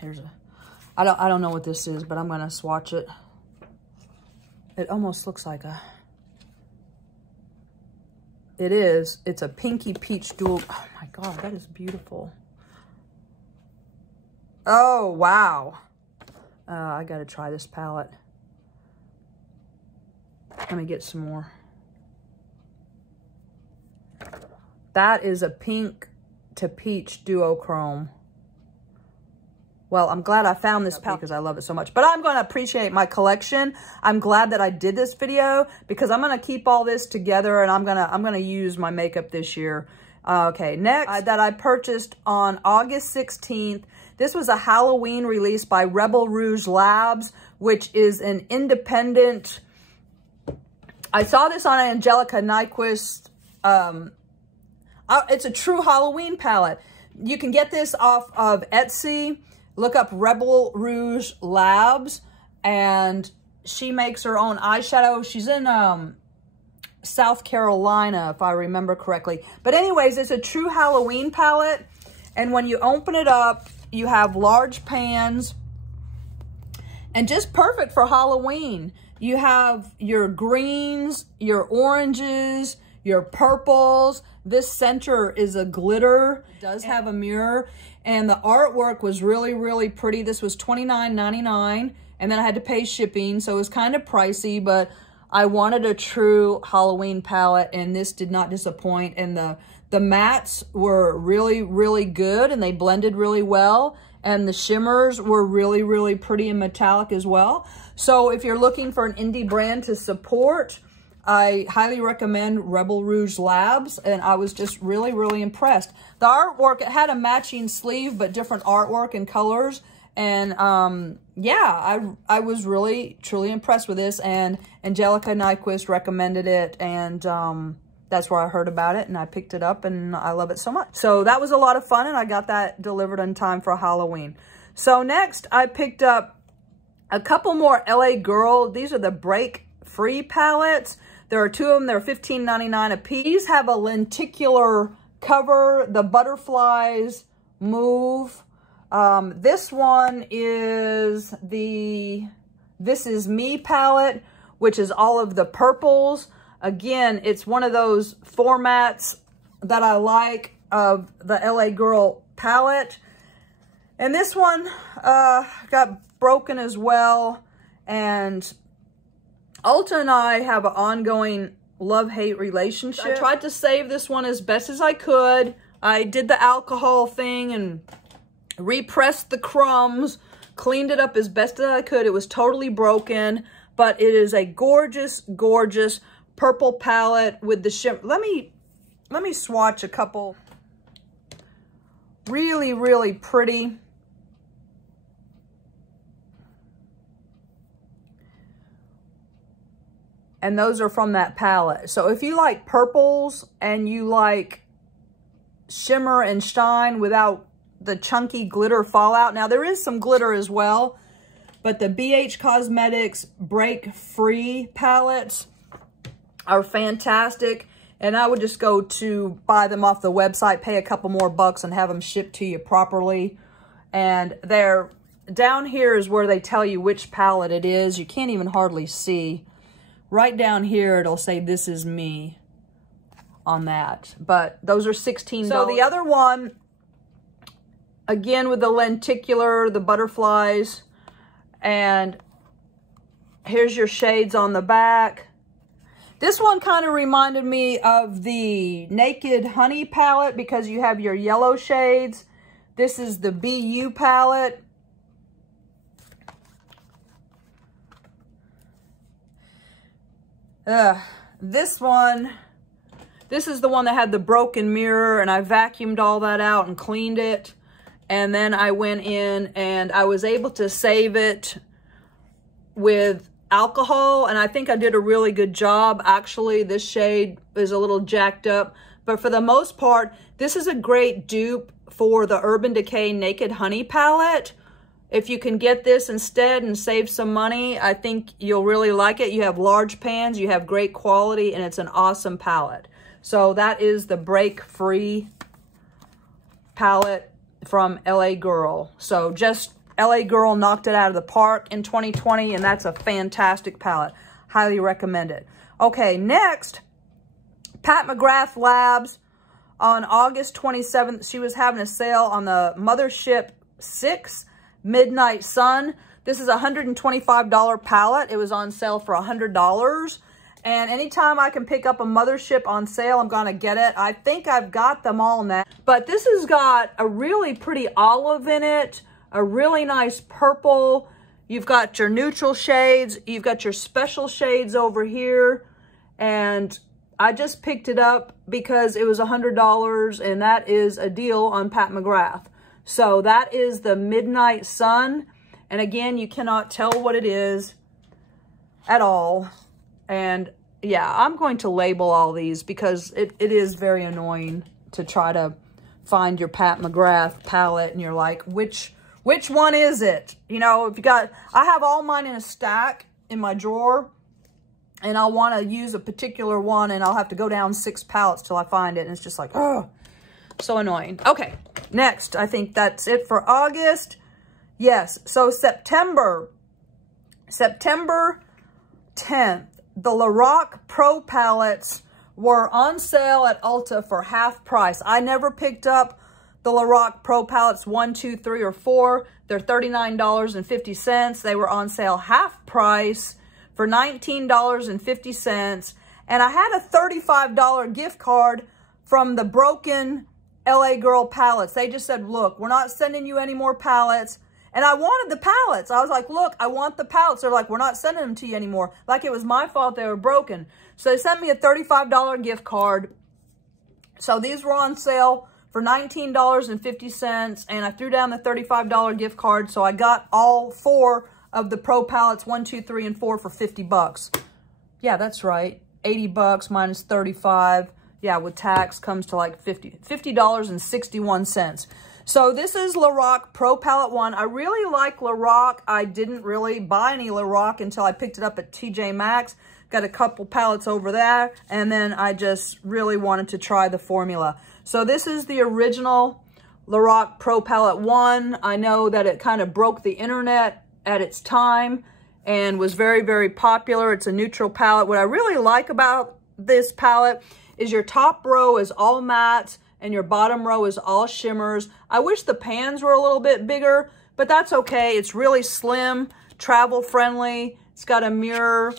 Here's a, I don't know what this is, but I'm going to swatch it. It almost looks like a, it is. It's a pinky peach dual. Oh my God, that is beautiful. Oh, wow. I got to try this palette. Let me get some more. That is a pink to peach duochrome. Well, I'm glad I found this palette because I love it so much. But I'm going to appreciate my collection. I'm glad that I did this video because I'm going to keep all this together and I'm going to use my makeup this year. Okay, next that I purchased on August 16th. This was a Halloween release by Rebel Rouge Labs, which is an independent. I saw this on Angelica Nvyquist It's a true Halloween palette. You can get this off of Etsy. Look up Rebel Rouge Labs, and she makes her own eyeshadow. She's in South Carolina, if I remember correctly. But anyways, it's a true Halloween palette. And when you open it up, you have large pans. And just perfect for Halloween. You have your greens, your oranges, your purples. This center is a glitter. It does have a mirror. And the artwork was really, really pretty. This was $29.99. And then I had to pay shipping. So it was kind of pricey, but I wanted a true Halloween palette, and this did not disappoint. And the mattes were really, really good, and they blended really well. And the shimmers were really, really pretty and metallic as well. So if you're looking for an indie brand to support, I highly recommend Rebel Rouge Labs, and I was just really, really impressed. The artwork, it had a matching sleeve, but different artwork and colors. And yeah, I was really, truly impressed with this, and Angelica Nvyquist recommended it, and that's where I heard about it, and I picked it up, and I love it so much. So that was a lot of fun, and I got that delivered in time for Halloween. So next, I picked up a couple more LA Girl. These are the Break Free palettes. There are two of them. They're $15.99 a piece. These have a lenticular cover. The butterflies move. This one is the This Is Me palette, which is all of the purples. Again, it's one of those formats that I like of the LA Girl palette. And this one got broken as well. And Ulta and I have an ongoing love-hate relationship. I tried to save this one as best as I could. I did the alcohol thing and repressed the crumbs, cleaned it up as best as I could. It was totally broken, but it is a gorgeous, gorgeous purple palette with the shimmer. Let me swatch a couple. Really, really pretty. And those are from that palette. So if you like purples and you like shimmer and shine without the chunky glitter fallout. Now there is some glitter as well, but the BH Cosmetics Break Free palettes are fantastic. And I would just go to buy them off the website, pay a couple more bucks, and have them shipped to you properly. And they're down here is where they tell you which palette it is. You can't even hardly see. Right down here, it'll say This Is Me on that. But those are $16. So the other one, again with the lenticular, the butterflies, and here's your shades on the back. This one kind of reminded me of the Naked Honey palette because you have your yellow shades. This is the BU palette. This one, this is the one that had the broken mirror, and I vacuumed all that out and cleaned it. And then I went in and I was able to save it with alcohol, and I think I did a really good job. Actually, this shade is a little jacked up, but for the most part, this is a great dupe for the Urban Decay Naked Honey palette. If you can get this instead and save some money, I think you'll really like it. You have large pans, you have great quality, and it's an awesome palette. So that is the Break Free palette from LA Girl. So just LA Girl knocked it out of the park in 2020, and that's a fantastic palette. Highly recommend it. Okay, next, Pat McGrath Labs. On August 27th, she was having a sale on the Mothership 6 Midnight Sun. This is a $125 palette. It was on sale for $100. And anytime I can pick up a Mothership on sale, I'm going to get it. I think I've got them all now. But this has got a really pretty olive in it, a really nice purple. You've got your neutral shades. You've got your special shades over here. And I just picked it up because it was $100, and that is a deal on Pat McGrath. So that is the Midnight Sun. And again, you cannot tell what it is at all. And yeah, I'm going to label all these because it is very annoying to try to find your Pat McGrath palette, and you're like, which one is it? You know, if you got, I have all mine in a stack in my drawer, and I'll want to use a particular one, and I'll have to go down 6 palettes till I find it, and it's just like, oh, so annoying. Okay, next, I think that's it for August. Yes, so September 10th, the Lorac Pro palettes were on sale at Ulta for half price. I never picked up the Lorac Pro palettes 1, 2, 3, or 4. They're $39.50. They were on sale half price for $19.50. And I had a $35 gift card from the Broken LA Girl palettes. They just said, look, we're not sending you any more palettes. And I wanted the palettes. I was like, look, I want the palettes. They're like, we're not sending them to you anymore. Like it was my fault they were broken. So they sent me a $35 gift card. So these were on sale for $19.50. And I threw down the $35 gift card. So I got all 4 of the Pro palettes, 1, 2, 3, and 4 for 50 bucks. Yeah, that's right. 80 bucks minus 35. Yeah, with tax comes to like $50.61. So this is Lorac Pro Palette 1. I really like Lorac. I didn't really buy any Lorac until I picked it up at TJ Maxx. Got a couple palettes over there. And then I just really wanted to try the formula. So this is the original Lorac Pro Palette 1. I know that it kind of broke the internet at its time and was very, very popular. It's a neutral palette. What I really like about this palette is your top row is all mattes and your bottom row is all shimmers. I wish the pans were a little bit bigger, but that's okay. It's really slim, travel friendly. It's got a mirror,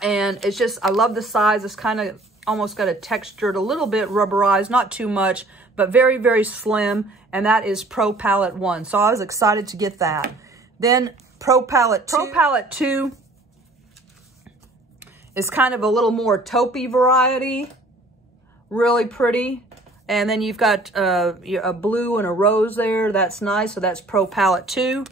and it's just, I love the size. It's kind of almost got a textured, a little bit rubberized, not too much, but very, very slim. And that is Pro Palette 1. So I was excited to get that. Then Pro Palette 2. Pro Palette 2 is kind of a little more taupey variety. Really pretty. And then you've got a blue and a rose there. That's nice. So that's Pro Palette 2.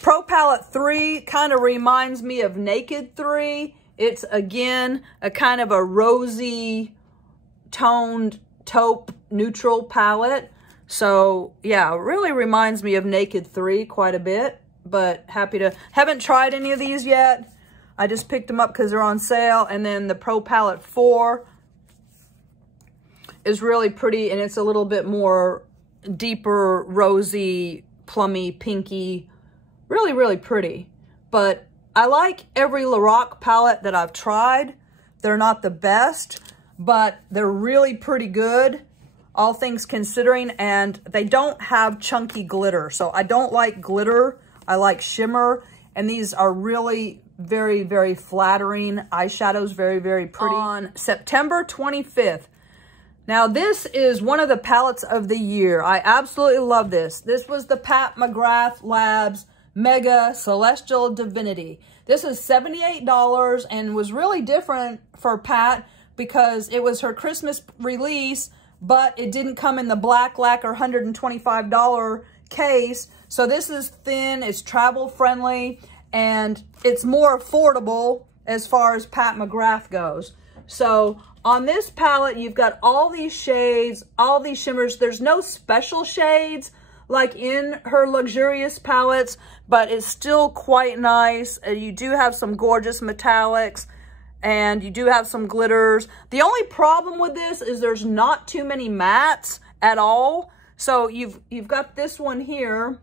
Pro Palette 3 kind of reminds me of Naked 3. It's, again, a kind of a rosy toned taupe neutral palette. So, yeah, it really reminds me of Naked 3 quite a bit. But happy to... Haven't tried any of these yet. I just picked them up because they're on sale. And then the Pro Palette 4 is really pretty. And it's a little bit more deeper, rosy, plummy, pinky. Really, really pretty. But I like every Lorac palette that I've tried. They're not the best, but they're really pretty good, all things considering. And they don't have chunky glitter. So I don't like glitter. I like shimmer. And these are really very, very flattering eyeshadows. Very, very pretty. On September 25th. Now, this is one of the palettes of the year. I absolutely love this. This was the Pat McGrath Labs Mega Celestial Divinity. This is $78 and was really different for Pat because it was her Christmas release, but it didn't come in the black lacquer $125 case. So this is thin, it's travel friendly, and it's more affordable as far as Pat McGrath goes. So on this palette, you've got all these shades, all these shimmers. There's no special shades like in her luxurious palettes, but it's still quite nice. You do have some gorgeous metallics, and you do have some glitters. The only problem with this is there's not too many mattes at all. So you've got this one here,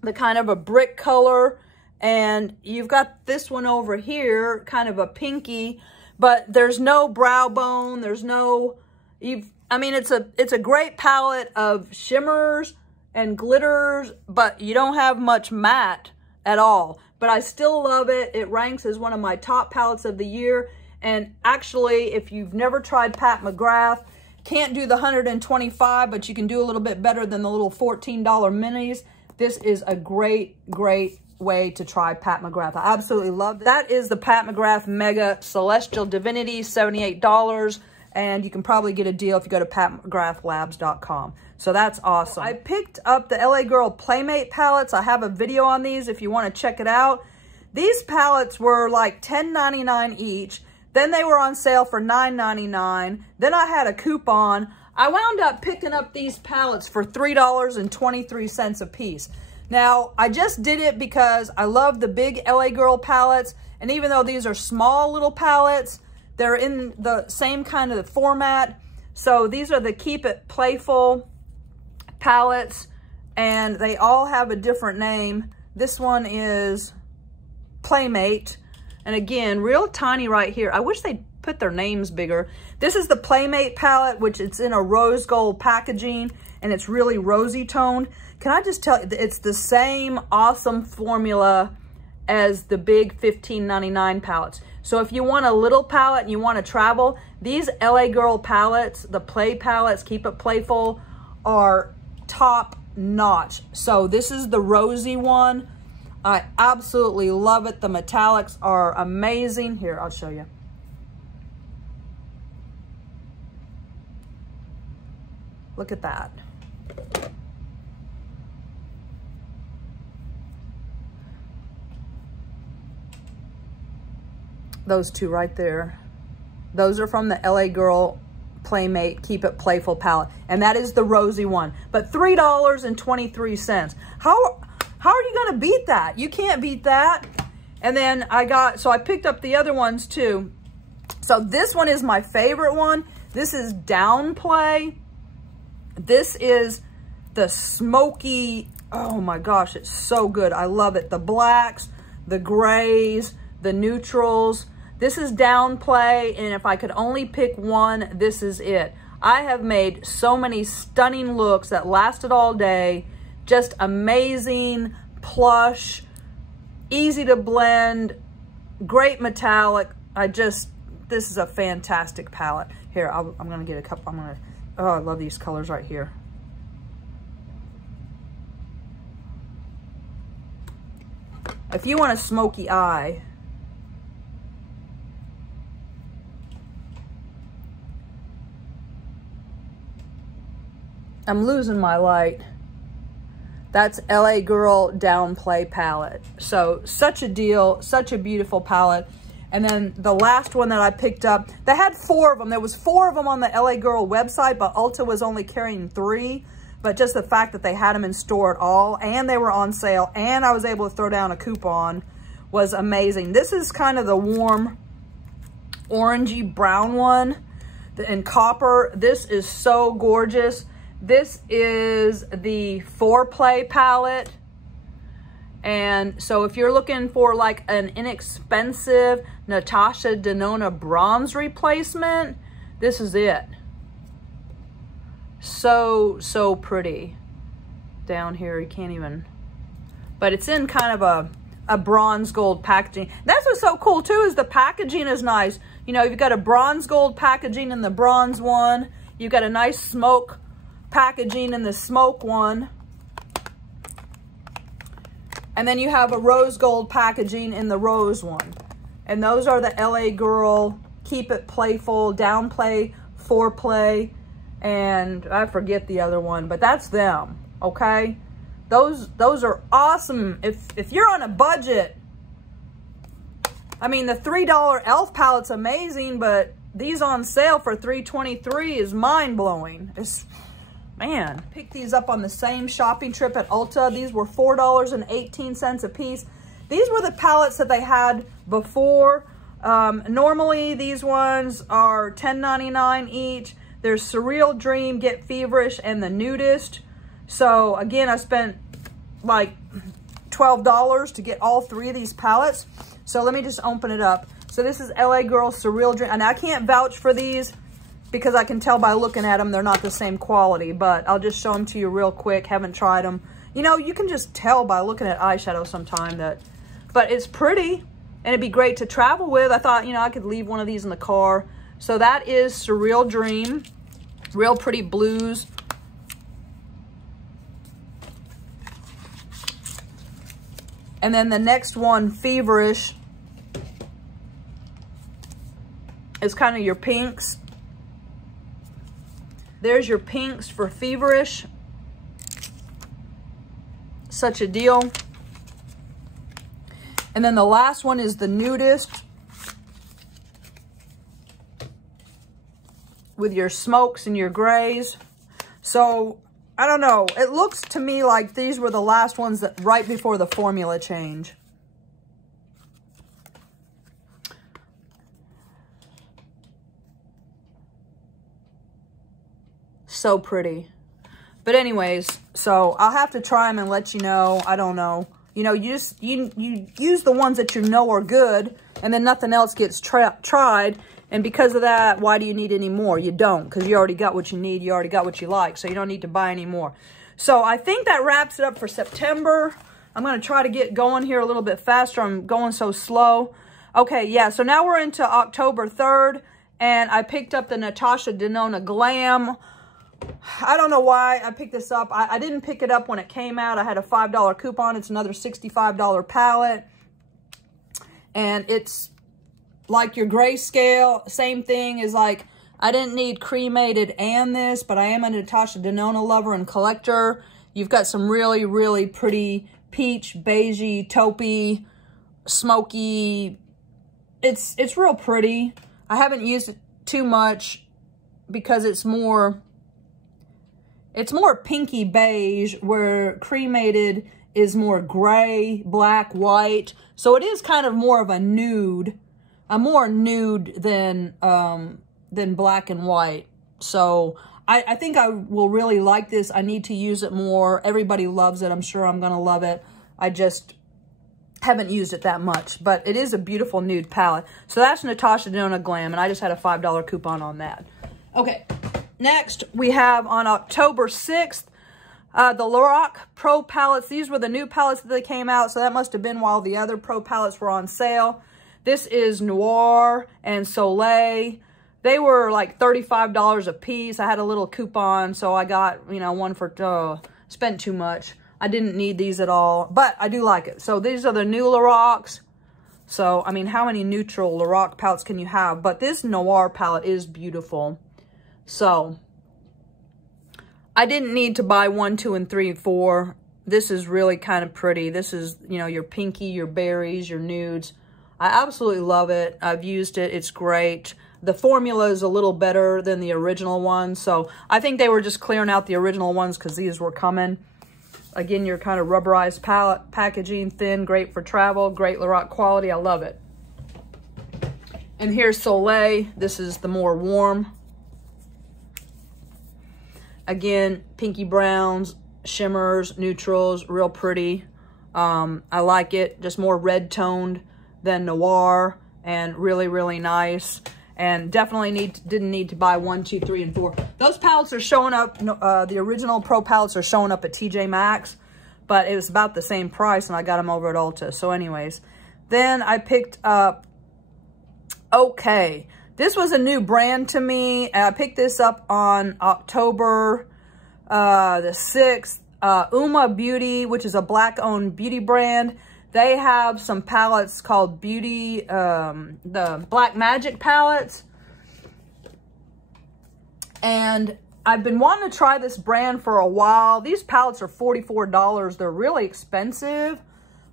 the kind of a brick color, and you've got this one over here, kind of a pinky, but there's no brow bone. There's no, I mean, it's a great palette of shimmers and glitters, but you don't have much matte at all. But I still love it. It ranks as one of my top palettes of the year. And actually, if you've never tried Pat McGrath, can't do the $125, but you can do a little bit better than the little $14 minis. This is a great, great way to try Pat McGrath. I absolutely love it. That is the Pat McGrath Mega Celestial Divinity, $78. And you can probably get a deal if you go to patmcgrathlabs.com. So that's awesome. I picked up the LA Girl Playmate palettes. I have a video on these if you want to check it out. These palettes were like $10.99 each. Then they were on sale for $9.99. Then I had a coupon. I wound up picking up these palettes for $3.23 a piece. Now, I just did it because I love the big LA Girl palettes. And even though these are small little palettes, they're in the same kind of format. So these are the Keep It Playful palettes. And they all have a different name. This one is Playmate. And again, real tiny right here. I wish they'd put their names bigger. This is the Playmate palette, which it's in a rose gold packaging, and it's really rosy toned. Can I just tell you, it's the same awesome formula as the big $15.99 palettes. So if you want a little palette and you want to travel, these LA Girl palettes, the Play palettes, Keep It Playful, are top notch. So this is the rosy one. I absolutely love it. The metallics are amazing. Here, I'll show you. Look at that. Those two right there. Those are from the LA Girl Playmate Keep It Playful palette. And that is the rosy one. But $3.23. How are you going to beat that? You can't beat that. And then so I picked up the other ones too. So this one is my favorite one. This is Downplay. This is the smoky, oh my gosh, it's so good. I love it. The blacks, the grays, the neutrals. This is Downplay, and if I could only pick one, this is it. I have made so many stunning looks that lasted all day. Just amazing, plush, easy to blend, great metallic. This is a fantastic palette. Here, I'm gonna get a couple. Oh, I love these colors right here. If you want a smoky eye, I'm losing my light. That's LA Girl Downplay palette. So such a deal, such a beautiful palette. And then the last one that I picked up, they had 4 of them. There was 4 of them on the LA Girl website, but Ulta was only carrying 3. But just the fact that they had them in store at all, and they were on sale, and I was able to throw down a coupon was amazing. This is kind of the warm orangey brown one in copper. This is so gorgeous. This is the Foreplay palette. And so if you're looking for like an inexpensive Natasha Denona bronze replacement, this is it. So pretty. Down here, you can't even, but it's in kind of a bronze gold packaging. That's what's so cool too, is the packaging is nice. You know, you've got a bronze gold packaging in the bronze one. You've got a nice smoke packaging in the smoke one. And then you have a rose gold packaging in the rose one. And those are the LA Girl Keep It Playful, Downplay, Foreplay, and I forget the other one, but that's them, okay? Those are awesome. If you're on a budget, I mean, the $3 e.l.f. palette's amazing, but these on sale for $3.23 is mind-blowing. Man, picked these up on the same shopping trip at Ulta. These were $4.18 a piece. These were the palettes that they had before. Normally, these ones are $10.99 each. There's Surreal Dream, Get Feverish, and the Nudist. So, again, I spent like $12 to get all 3 of these palettes. So, let me just open it up. So, this is LA Girl Surreal Dream. And I can't vouch for these because I can tell by looking at them they're not the same quality, but I'll just show them to you real quick. Haven't tried them. You know, you can just tell by looking at eyeshadow sometime that, but it's pretty and it'd be great to travel with. I thought, you know, I could leave one of these in the car. So that is Surreal Dream, real pretty blues. And then the next one, Feverish, is kind of your pinks. There's your pinks for Feverish. Such a deal. And then the last one is the Nudist. with your smokes and your grays. So, I don't know. It looks to me like these were the last ones that right before the formula change. So pretty. But anyways, so I'll have to try them and let you know. I don't know. You know, you use the ones that you know are good, and then nothing else gets tried. And because of that, why do you need any more? You don't, because you already got what you need. You already got what you like, so you don't need to buy any more. So I think that wraps it up for September. I'm going to try to get going here a little bit faster. I'm going so slow. Okay, yeah, so now we're into October 3rd, and I picked up the Natasha Denona Glam. I don't know why I picked this up. I didn't pick it up when it came out. I had a $5 coupon. It's another $65 palette. And it's like your grayscale. Same thing is like, I didn't need Cremated and this, but I am a Natasha Denona lover and collector. You've got some really, really pretty peach, beigey, taupey, smoky. It's real pretty. I haven't used it too much because it's more pinky beige, where Cremated is more gray, black, white. So it is kind of more of a nude, more nude than black and white. So I think I will really like this. I need to use it more. Everybody loves it. I'm sure I'm going to love it. I just haven't used it that much, but it is a beautiful nude palette. So that's Natasha Denona Glam, and I just had a $5 coupon on that. Okay. Next, we have on October 6th, the Lilac Pro palettes. These were the new palettes that they came out, so that must have been while the other Pro palettes were on sale. This is Noir and Soleil. They were like $35 a piece. I had a little coupon, so I got, you know, one for, spent too much. I didn't need these at all, but I do like it. So these are the new Lilacs. So, I mean, how many neutral Lilac palettes can you have? But this Noir palette is beautiful. So, I didn't need to buy 1, 2, and 3, and 4. This is really kind of pretty. This is, you know, your pinky, your berries, your nudes. I absolutely love it. I've used it. It's great. The formula is a little better than the original one. So, I think they were just clearing out the original ones because these were coming. Again, your kind of rubberized palette, packaging, thin, great for travel, great Lilac quality. I love it. And here's Soleil. This is the more warm. Again, pinky browns, shimmers, neutrals, real pretty. I like it. Just more red toned than Noir, and really, really nice. And definitely didn't need to buy 1, 2, 3, and 4. Those palettes are showing up. The original Pro palettes are showing up at TJ Maxx, but it was about the same price, and I got them over at Ulta. So, anyways, then I picked up Okay. This was a new brand to me. I picked this up on October the 6th. Uma Beauty, which is a black-owned beauty brand. They have some palettes called Beauty, the Black Magic palettes. And I've been wanting to try this brand for a while. These palettes are $44. They're really expensive,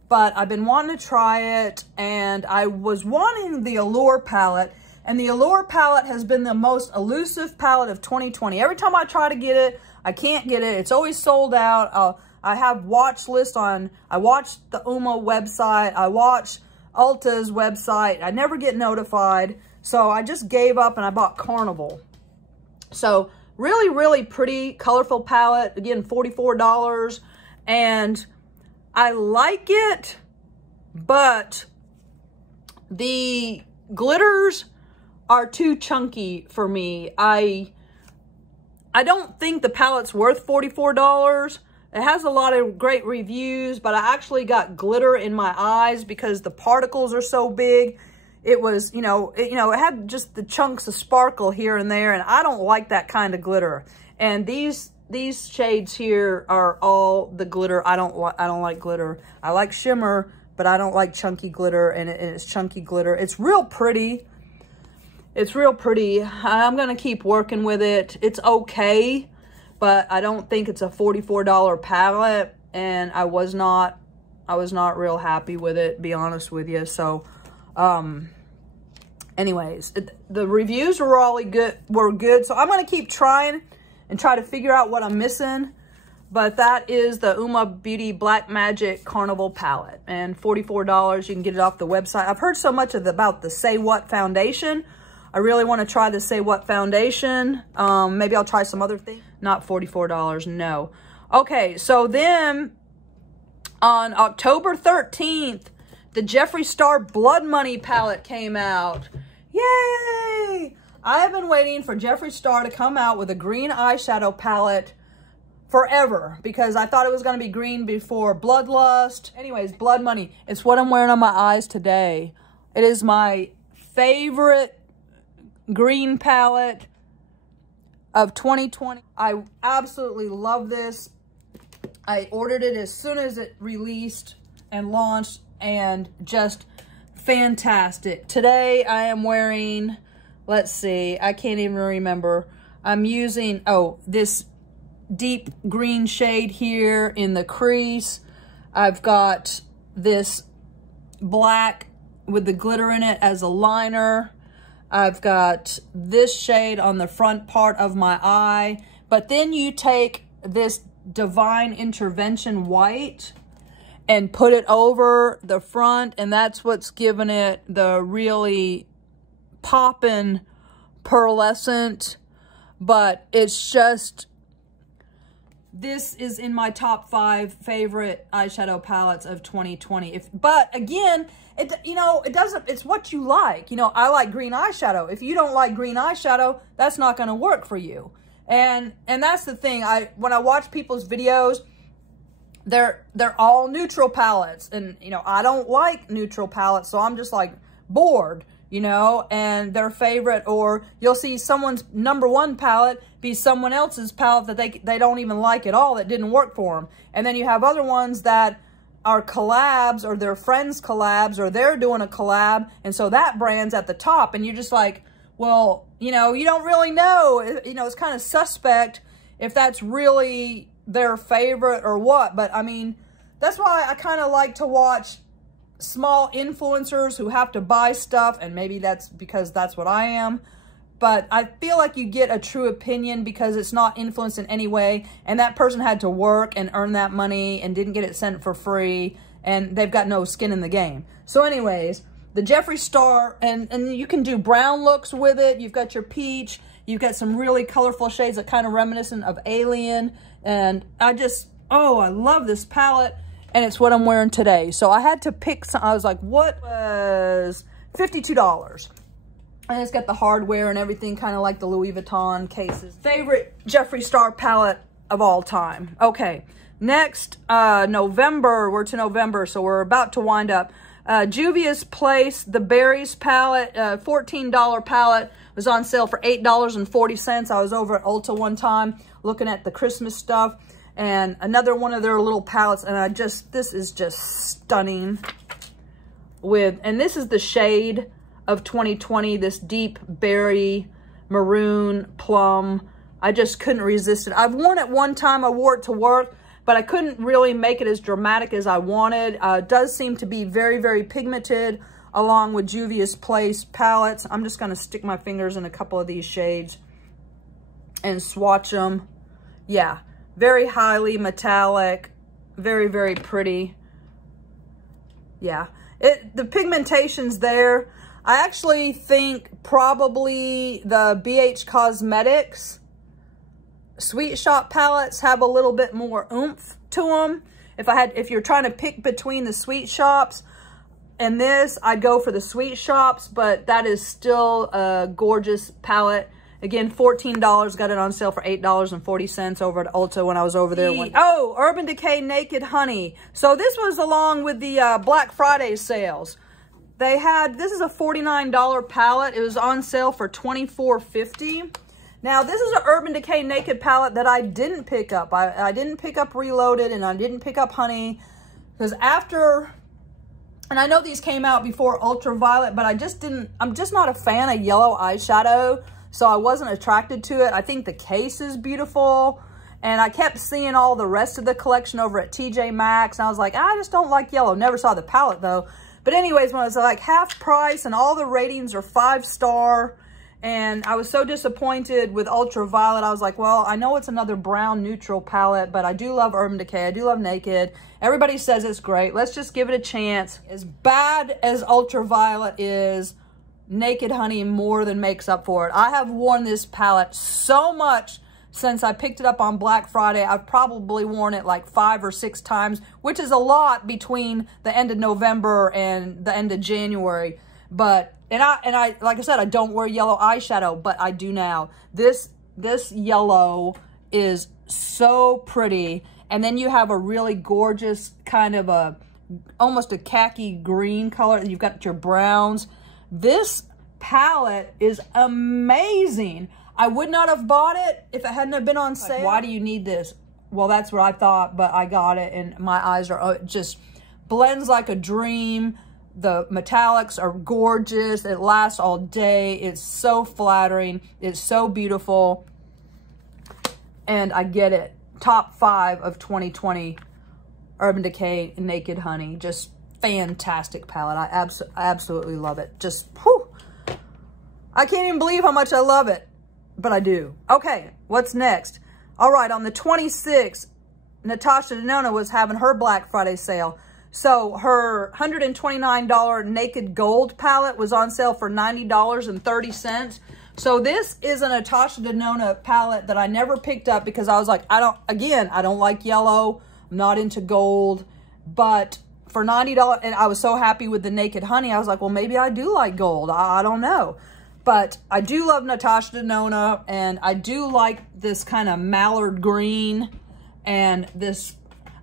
but I've been wanting to try it. And I was wanting the Allure palette. And the Allure palette has been the most elusive palette of 2020. Every time I try to get it, I can't get it. It's always sold out. I have watch list on, I watched the Uma website. I watched Ulta's website. I never get notified. So I just gave up and I bought Carnival. So really, really pretty, colorful palette. Again, $44. And I like it, but the glitters are too chunky for me. I don't think the palette's worth $44. It has a lot of great reviews, but I actually got glitter in my eyes because the particles are so big. It was, it had just the chunks of sparkle here and there, and I don't like that kind of glitter. And these shades here are all the glitter. I don't like glitter. I like shimmer, but I don't like chunky glitter, and it's chunky glitter. It's real pretty. It's real pretty. I'm going to keep working with it. It's okay, but I don't think it's a $44 palette, and I was not real happy with it, to be honest with you. So, anyways, the reviews were all good. So I'm going to keep trying and try to figure out what I'm missing. But that is the Uma Beauty Black Magic Carnival palette, and $44. You can get it off the website. I've heard so much about the Say What foundation. I really want to try the Say What foundation. Maybe I'll try some other thing. Not $44, no. Okay, so then on October 13th, the Jeffree Star Blood Money palette came out. Yay! I have been waiting for Jeffree Star to come out with a green eyeshadow palette forever, because I thought it was going to be green before Bloodlust. Anyways, Blood Money. It's what I'm wearing on my eyes today. It is my favorite green palette of 2020. I absolutely love this. I ordered it as soon as it released and launched, and just fantastic. Today I am wearing, let's see, I can't even remember. I'm using, this deep green shade here in the crease. I've got this black with the glitter in it as a liner. I've got this shade on the front part of my eye. But then you take this Divine Intervention white and put it over the front, and that's what's giving it the really poppin' pearlescent. But it's just, this is in my top 5 favorite eyeshadow palettes of 2020. But again, it doesn't, it's what you like. You know, I like green eyeshadow. If you don't like green eyeshadow, that's not going to work for you. And that's the thing. When I watch people's videos, they're all neutral palettes, and I don't like neutral palettes, so I'm just like bored. And their favorite, or you'll see someone's #1 palette be someone else's palette that they don't even like at all, that didn't work for them. And then you have other ones that are collabs, or their friends' collabs, or they're doing a collab, and so that brand's at the top, and you're just like, well, you don't really know. It's kind of suspect if that's really their favorite or what. But I mean, that's why I kind of like to watch small influencers who have to buy stuff, and maybe that's because that's what I am. But I feel like you get a true opinion because it's not influenced in any way, and that person had to work and earn that money and didn't get it sent for free, and they've got no skin in the game. So anyways, the Jeffree Star, and you can do brown looks with it. You've got your peach. You've got some really colorful shades that kind of reminiscent of Alien. And I love this palette. And it's what I'm wearing today. So I had to pick some. I was like, what was $52? And it's got the hardware and everything, kind of like the Louis Vuitton cases. Favorite Jeffree Star palette of all time. Okay, next, November. We're to November, so we're about to wind up. Juvia's Place, the Berries palette, $14 palette, was on sale for $8.40. I was over at Ulta one time looking at the Christmas stuff, and another one of their little palettes, and this is just stunning. And this is the shade of 2020, this deep berry, maroon, plum. I just couldn't resist it. I've worn it one time, I wore it to work, but I couldn't really make it as dramatic as I wanted. It does seem to be very, very pigmented, along with Juvia's Place palettes. I'm just gonna stick my fingers in a couple of these shades and swatch them. Yeah, very highly metallic, very, very pretty. Yeah, the pigmentation's there. I actually think probably the BH Cosmetics Sweet Shop palettes have a little bit more oomph to them. If you're trying to pick between the Sweet Shops and this, I'd go for the Sweet Shops, but that is still a gorgeous palette. Again, $14, got it on sale for $8.40 over at Ulta when I was over there. Oh, Urban Decay Naked Honey. So this was along with the Black Friday sales. This is a $49 palette. It was on sale for $24.50. Now, this is an Urban Decay Naked palette that I didn't pick up. I didn't pick up Reloaded, and I didn't pick up Honey, because and I know these came out before Ultraviolet, but I'm just not a fan of yellow eyeshadow, so I wasn't attracted to it. I think the case is beautiful, and I kept seeing all the rest of the collection over at TJ Maxx, and I was like, I just don't like yellow. Never saw the palette, though. But anyways, when it was like half price and all the ratings are 5-star, and I was so disappointed with Ultraviolet. I was like, well, I know it's another brown neutral palette, but I do love Urban Decay. I do love Naked. Everybody says it's great. Let's just give it a chance. As bad as Ultraviolet is, Naked Honey more than makes up for it. I have worn this palette so much since I picked it up on Black Friday. I've probably worn it like 5 or 6 times, which is a lot between the end of November and the end of January. But And I, like I said, I don't wear yellow eyeshadow, but I do now. This yellow is so pretty. And then you have a really gorgeous kind of almost a khaki green color. You've got your browns. This palette is amazing. I would not have bought it if it hadn't have been on sale. Like, why do you need this? Well, that's what I thought, but I got it and my eyes are, it just blends like a dream. The metallics are gorgeous. It lasts all day. It's so flattering. It's so beautiful. And I get it. Top 5 of 2020. Urban Decay Naked Honey. Just fantastic palette. I absolutely love it. Just, whew. I can't even believe how much I love it. But I do. Okay, what's next? All right, on the 26th, Natasha Denona was having her Black Friday sale. So her $129 Naked Gold palette was on sale for $90.30. So this is a Natasha Denona palette that I never picked up because I was like, I don't like yellow. I'm not into gold. But for $90, and I was so happy with the Naked Honey, I was like, well, maybe I do like gold. I don't know. But I do love Natasha Denona, and I do like this kind of mallard green. And this,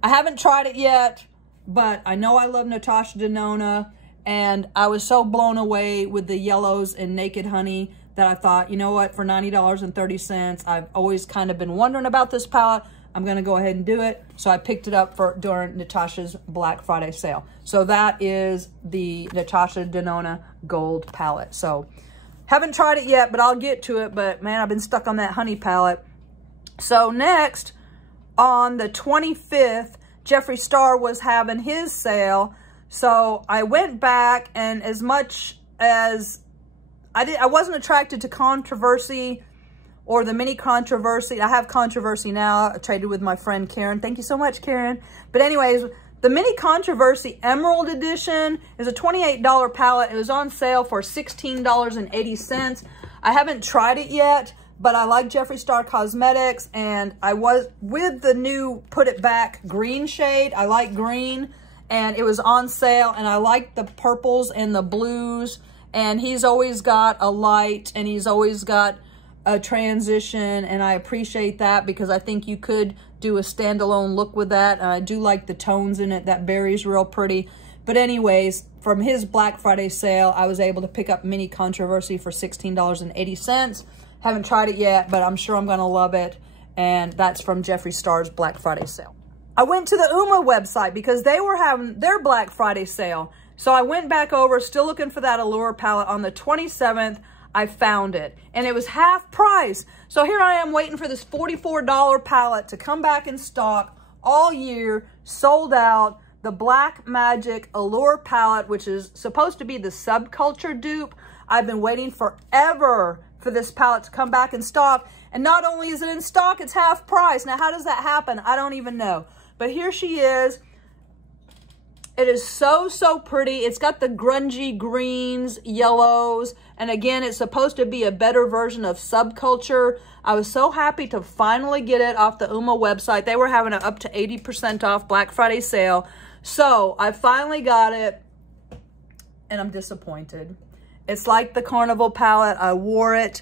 I haven't tried it yet, but I know I love Natasha Denona, and I was so blown away with the yellows in Naked Honey that I thought, you know what, for $90.30, I've always kind of been wondering about this palette. I'm going to go ahead and do it. So I picked it up during Natasha's Black Friday sale. So that is the Natasha Denona Gold palette. So haven't tried it yet, but I'll get to it. But man, I've been stuck on that honey palette. So next, on the 25th, Jeffree Star was having his sale. So I went back, and as much as I wasn't attracted to Controversy or the mini Controversy. I have Controversy now. I traded with my friend Karen. Thank you so much, Karen. But anyways, the mini Controversy Emerald Edition is a $28 palette. It was on sale for $16.80. I haven't tried it yet, but I like Jeffree Star Cosmetics, and I was with the new Put It Back green shade. I like green, and it was on sale, and I like the purples and the blues, and he's always got a light, and he's always got a transition, and I appreciate that because I think you could do a standalone look with that. I do like the tones in it. That berry's real pretty. But anyways, from his Black Friday sale, I was able to pick up Mini Controversy for $16.80. Haven't tried it yet, but I'm sure I'm going to love it. And that's from Jeffree Star's Black Friday sale. I went to the UMA website because they were having their Black Friday sale. So I went back over, still looking for that Allure palette. On the 27th, I found it. And it was half price. So here I am waiting for this $44 palette to come back in stock all year, sold out. The Black Magic Allure palette, which is supposed to be the Subculture dupe. I've been waiting forever for this palette to come back in stock. And not only is it in stock, it's half price. Now, how does that happen? I don't even know. But here she is. It is so, so pretty. It's got the grungy greens, yellows. And again, it's supposed to be a better version of Subculture. I was so happy to finally get it off the UMA website. They were having an up to 80% off Black Friday sale. So I finally got it, and I'm disappointed. It's like the Carnival palette. I wore it.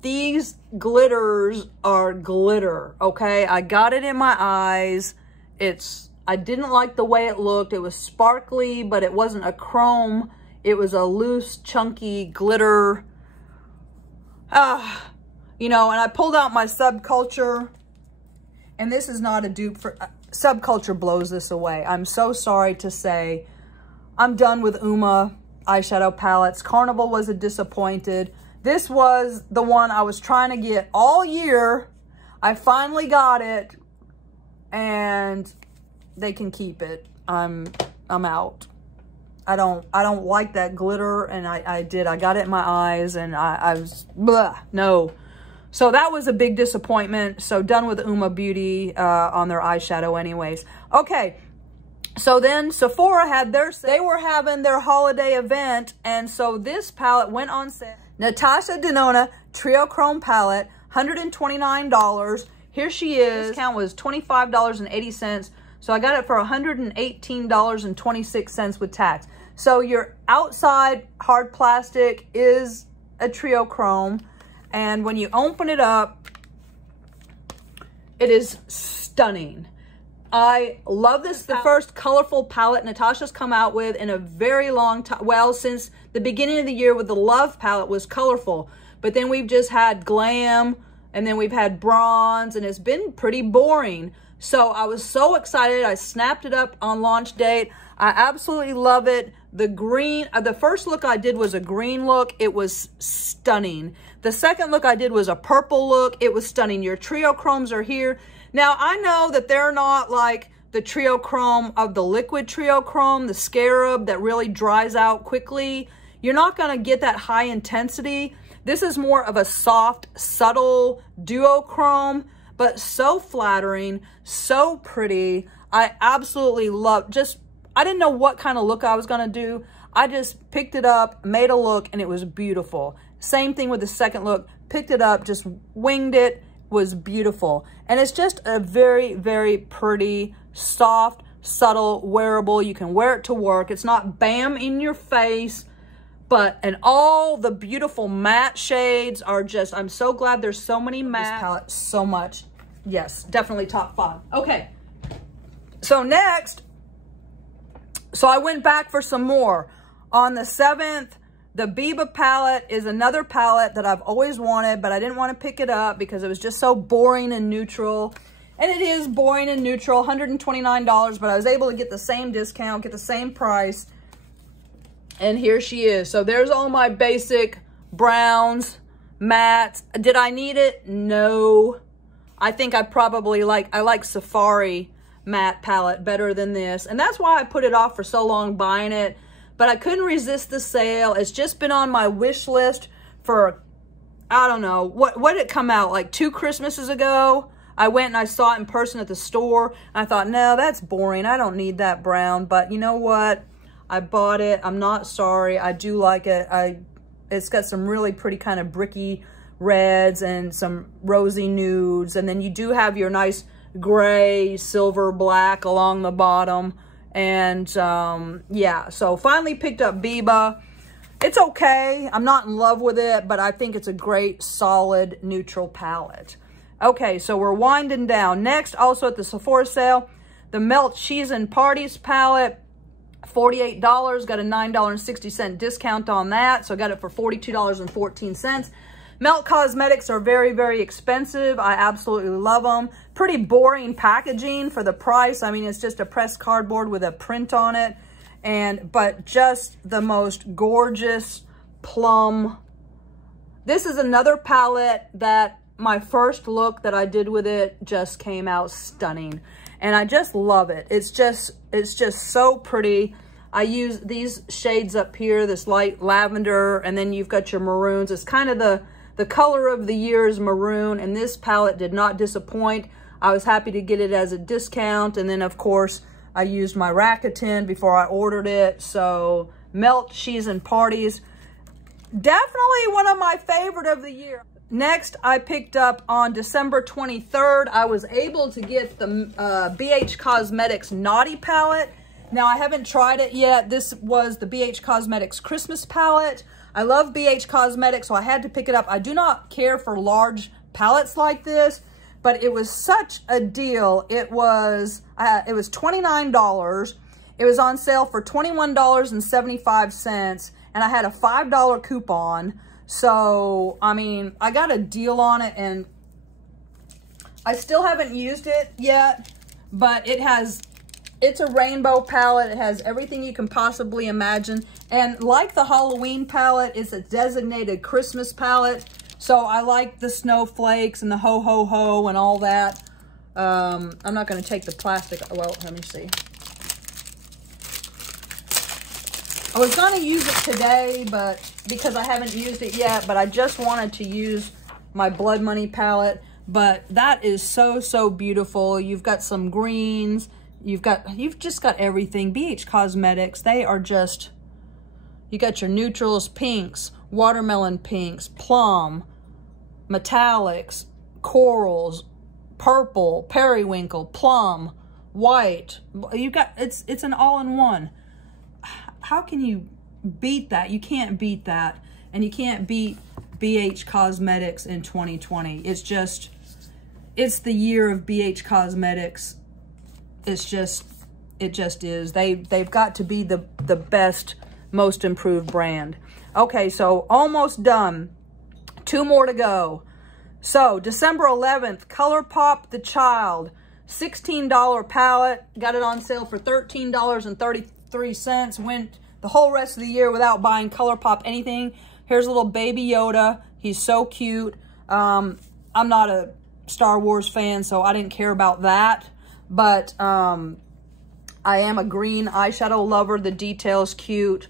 These glitters are glitter, okay? I got it in my eyes. I didn't like the way it looked. It was sparkly, but it wasn't a chrome. It was a loose, chunky glitter. You know, and I pulled out my Subculture, and this is not a dupe for... Subculture blows this away. I'm so sorry to say. I'm done with UMA eyeshadow palettes. Carnival was a disappointed. This was the one I was trying to get all year. I finally got it, and they can keep it. I'm out. I don't like that glitter, and I got it in my eyes, and I was, blah, no. So that was a big disappointment. So done with Uma Beauty on their eyeshadow anyways. Okay, so then Sephora had they were having their holiday event, and so this palette went on sale. Natasha Denona Trio Chrome palette, $129. Here she is. Discount was $25.80. So I got it for $118.26 with tax. So your outside hard plastic is a Trio Chrome. And when you open it up, it is stunning. I love this. The first colorful palette Natasha's come out with in a very long time. Well, since the beginning of the year with the Love palette was colorful. But then we've just had Glam, and then we've had Bronze, and it's been pretty boring. So I was so excited. I snapped it up on launch date. I absolutely love it. The green, the first look I did was a green look. It was stunning. The second look I did was a purple look. It was stunning. Your Trio Chromes are here. Now, I know that they're not like the Trio Chrome of the liquid Trio Chrome, the Scarab that really dries out quickly. You're not going to get that high intensity. This is more of a soft, subtle duochrome, but so flattering, so pretty. I absolutely love, I didn't know what kind of look I was going to do. I just picked it up, made a look, and it was beautiful. Same thing with the second look. Picked it up, just winged it, was beautiful. And it's just a very, very pretty, soft, subtle, wearable. You can wear it to work. It's not bam in your face. And all the beautiful matte shades are just, I'm so glad there's so many matte. This palette so much. Yes, definitely top 5. Okay. So next, I went back for some more. On the 7th, the Biba palette is another palette that I've always wanted, but I didn't want to pick it up because it was just so boring and neutral. And it is boring and neutral, $129, but I was able to get the same discount, get the same price. And here she is. So there's all my basic browns, mattes. Did I need it? No. I think I probably I like Safari matte palette better than this. And that's why I put it off for so long buying it. But I couldn't resist the sale. It's just been on my wish list for, I don't know, what did it come out? Like 2 Christmases ago? I went and I saw it in person at the store. I thought, no, that's boring. I don't need that brown. But you know what? I bought it. I'm not sorry. I do like it. It's got some really pretty kind of bricky reds and some rosy nudes. And then you do have your nice gray, silver, black along the bottom. And yeah, so finally picked up Biba. It's okay. I'm not in love with it, but I think it's a great, solid, neutral palette. Okay, so we're winding down. Next, also at the Sephora sale, the Melt Cheese and Parties palette. $48, got a $9.60 discount on that, so I got it for $42.14. Melt Cosmetics are very, very expensive. I absolutely love them. Pretty boring packaging for the price. I mean, it's just a pressed cardboard with a print on it, but just the most gorgeous plum. This is another palette that my first look that I did with it just came out stunning. And I just love it. It's just so pretty. I use these shades up here, this light lavender, and then you've got your maroons. It's kind of the color of the year is maroon, and this palette did not disappoint. I was happy to get it as a discount, and then of course, I used my Rakuten before I ordered it. So Melt Cheese and Parties, definitely one of my favorite of the year. Next, I picked up on December 23rd, I was able to get the BH Cosmetics Naughty palette. Now, I haven't tried it yet. This was the BH Cosmetics Christmas palette. I love BH Cosmetics, so I had to pick it up. I do not care for large palettes like this, but it was such a deal. It was $29. It was on sale for $21.75, and I had a $5 coupon. So, I mean, I got a deal on it, and I still haven't used it yet, but it's a rainbow palette. It has everything you can possibly imagine. And like the Halloween palette, it's a designated Christmas palette. So I like the snowflakes and the ho, ho, ho and all that. I'm not going to take the plastic. Well, let me see. I was going to use it today, but because I haven't used it yet, but I just wanted to use my Blood Money palette. But that is so, so beautiful. You've got some greens. You've just got everything. BH Cosmetics, they are just, you got your neutrals, pinks, watermelon pinks, plum, metallics, corals, purple, periwinkle, plum, white. You got, it's an all-in-one. How can you beat that? You can't beat that. And you can't beat BH Cosmetics in 2020. It's just, it's the year of BH Cosmetics. It's just, it just is. They've got to be the best, most improved brand. Okay, so almost done. 2 more to go. So December 11th, ColourPop The Child, $16 palette. Got it on sale for $13.33. Went the whole rest of the year without buying ColourPop anything. Here's a little baby Yoda. He's so cute. I'm not a Star Wars fan, so I didn't care about that. But I am a green eyeshadow lover. The detail's cute.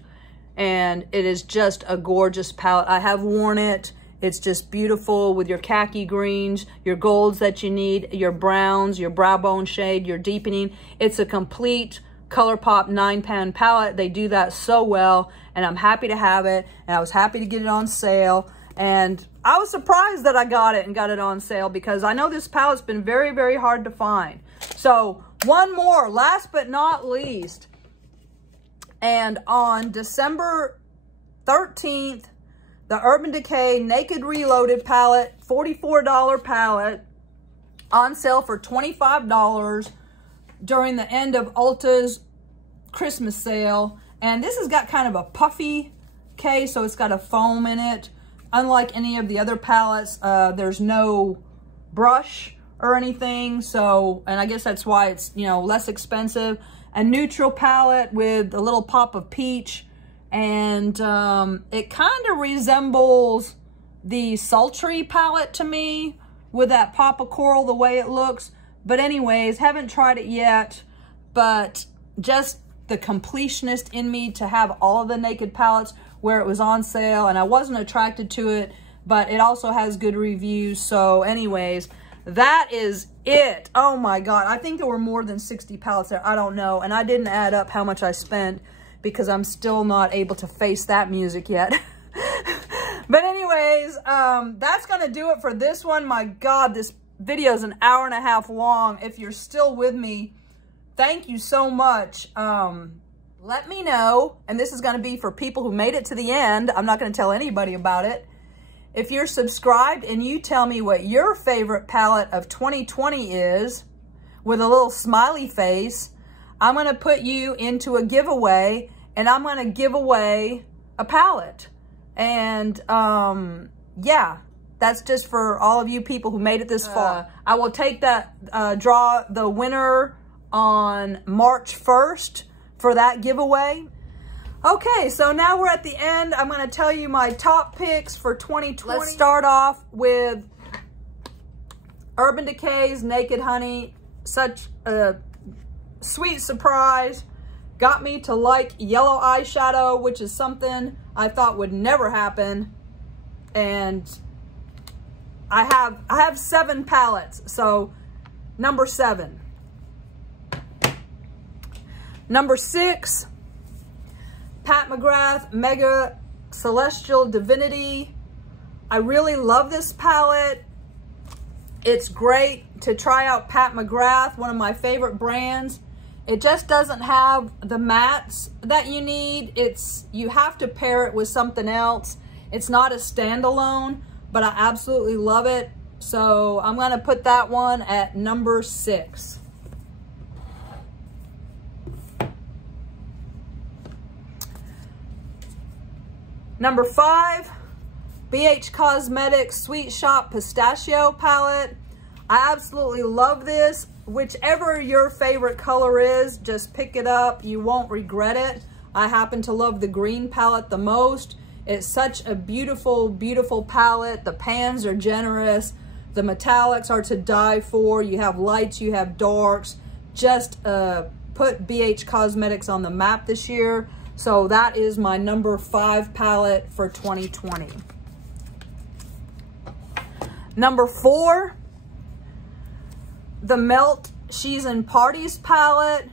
And it is just a gorgeous palette. I have worn it. It's just beautiful with your khaki greens, your golds that you need, your browns, your brow bone shade, your deepening. It's a complete ColourPop 9-pan palette. They do that so well, and I'm happy to have it, and I was happy to get it on sale. And I was surprised that I got it and got it on sale because I know this palette's been very, very hard to find. So one more, last but not least. And on December 13th, the Urban Decay Naked Reloaded palette, $44 palette, on sale for $25 during the end of Ulta's Christmas sale. And this has got kind of a puffy case, so it's got a foam in it. Unlike any of the other palettes, there's no brush or anything. So, and I guess that's why it's, you know, less expensive. A neutral palette with a little pop of peach. And it kind of resembles the Sultry palette to me with that pop of coral, the way it looks. But anyways, haven't tried it yet. But just the completionist in me to have all of the Naked palettes where it was on sale. And I wasn't attracted to it, but it also has good reviews. So anyways, that is it. Oh my God. I think there were more than 60 palettes there. I don't know. And I didn't add up how much I spent, because I'm still not able to face that music yet. But anyways, that's going to do it for this one. My God, this video is an hour and a half long. If you're still with me, thank you so much. Let me know, and this is going to be for people who made it to the end. I'm not going to tell anybody about it. If you're subscribed and you tell me what your favorite palette of 2020 is, with a little smiley face, I'm going to put you into a giveaway, and I'm going to give away a palette. And yeah, that's just for all of you people who made it this far. I will take that, draw the winner on March 1st for that giveaway. Okay, so now we're at the end. I'm going to tell you my top picks for 2020. Let's start off with Urban Decay's Naked Honey. Such a sweet surprise. Got me to like yellow eyeshadow, which is something I thought would never happen. And I have 7 palettes, so number 7. Number 6, Pat McGrath Mega Celestial Divinity. I really love this palette. It's great to try out Pat McGrath, one of my favorite brands. It just doesn't have the mattes that you need. You have to pair it with something else. It's not a standalone, but I absolutely love it. So I'm gonna put that one at number 6. Number 5, BH Cosmetics Sweet Shop Pistachio Palette. I absolutely love this. Whichever your favorite color is, just pick it up. You won't regret it. I happen to love the green palette the most. It's such a beautiful, beautiful palette. The pans are generous. The metallics are to die for. You have lights, you have darks. Just put BH Cosmetics on the map this year. So that is my number 5 palette for 2020. Number 4, the Melt She's in Parties palette.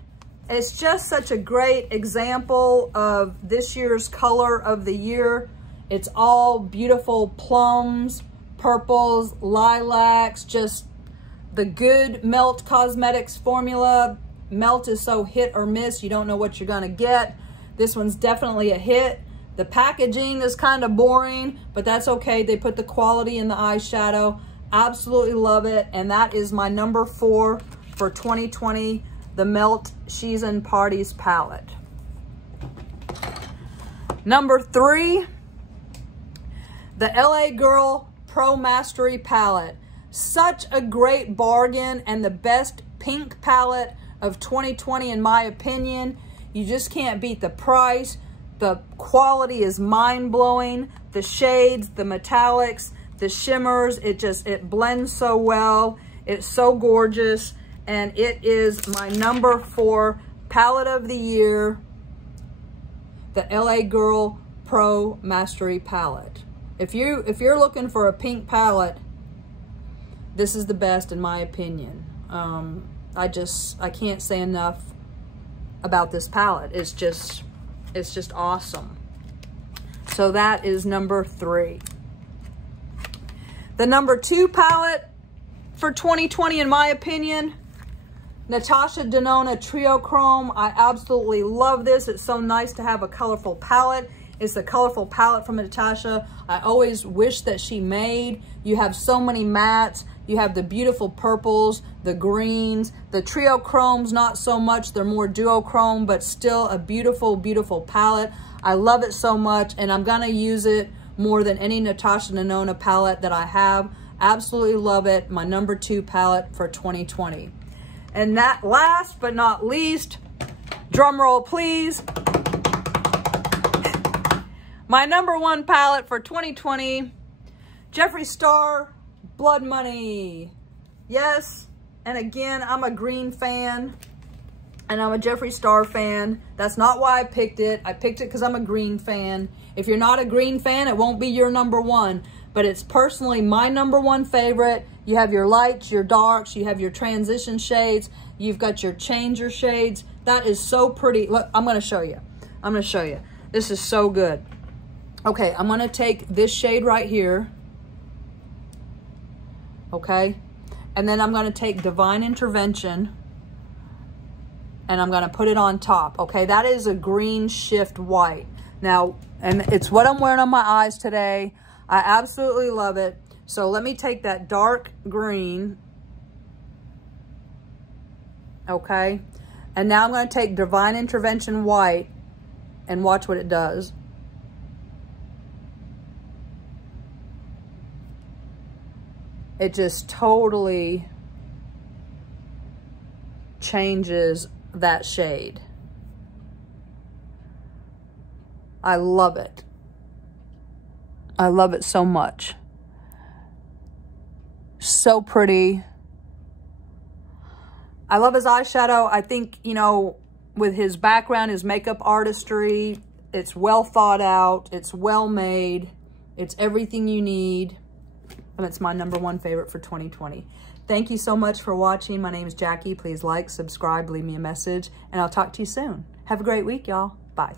It's just such a great example of this year's color of the year. It's all beautiful plums, purples, lilacs, just the good Melt Cosmetics formula. Melt is so hit or miss, you don't know what you're gonna get. This one's definitely a hit. The packaging is kind of boring, but that's okay. They put the quality in the eyeshadow. Absolutely love it. And that is my number 4 for 2020, the Melt She's in Parties palette. Number 3, the LA Girl Pro Mastery palette. Such a great bargain and the best pink palette of 2020 in my opinion. You just can't beat the price. The quality is mind-blowing. The shades, the metallics, the shimmers, it blends so well. It's so gorgeous. And it is my number 4 palette of the year, the LA Girl Pro Mastery palette. If you're looking for a pink palette, this is the best in my opinion. I can't say enough about this palette. It's just awesome. So that is number 3. The number 2 palette for 2020 in my opinion, Natasha Denona Trio Chrome. I absolutely love this. It's so nice to have a colorful palette. It's a colorful palette from Natasha. I always wish that she made. You have so many mattes. You have the beautiful purples, the greens, the Trio Chromes, not so much. They're more duochrome, but still a beautiful, beautiful palette. I love it so much, and I'm gonna use it more than any Natasha Denona palette that I have. Absolutely love it. My number 2 palette for 2020. And that last but not least, drum roll please, my number 1 palette for 2020, Jeffree Star Blood Money. Yes, and again, I'm a green fan, and I'm a Jeffree Star fan. That's not why I picked it. I picked it because I'm a green fan. If you're not a green fan, it won't be your number 1, but it's personally my number 1 favorite. You have your lights, your darks, you have your transition shades, you've got your changer shades. That is so pretty. Look, I'm gonna show you. I'm gonna show you. This is so good. Okay, I'm gonna take this shade right here. Okay, and then I'm gonna take Divine Intervention and I'm gonna put it on top. Okay, that is a green shift white. Now, and it's what I'm wearing on my eyes today. I absolutely love it. So let me take that dark green, okay? And now I'm gonna take Divine Intervention white and watch what it does. It just totally changes that shade. I love it. I love it so much. So pretty. I love his eyeshadow. I think, you know, with his background, his makeup artistry, it's well thought out. It's well made. It's everything you need. And it's my number 1 favorite for 2020. Thank you so much for watching. My name is Jackie. Please like, subscribe, leave me a message, and I'll talk to you soon. Have a great week, y'all. Bye.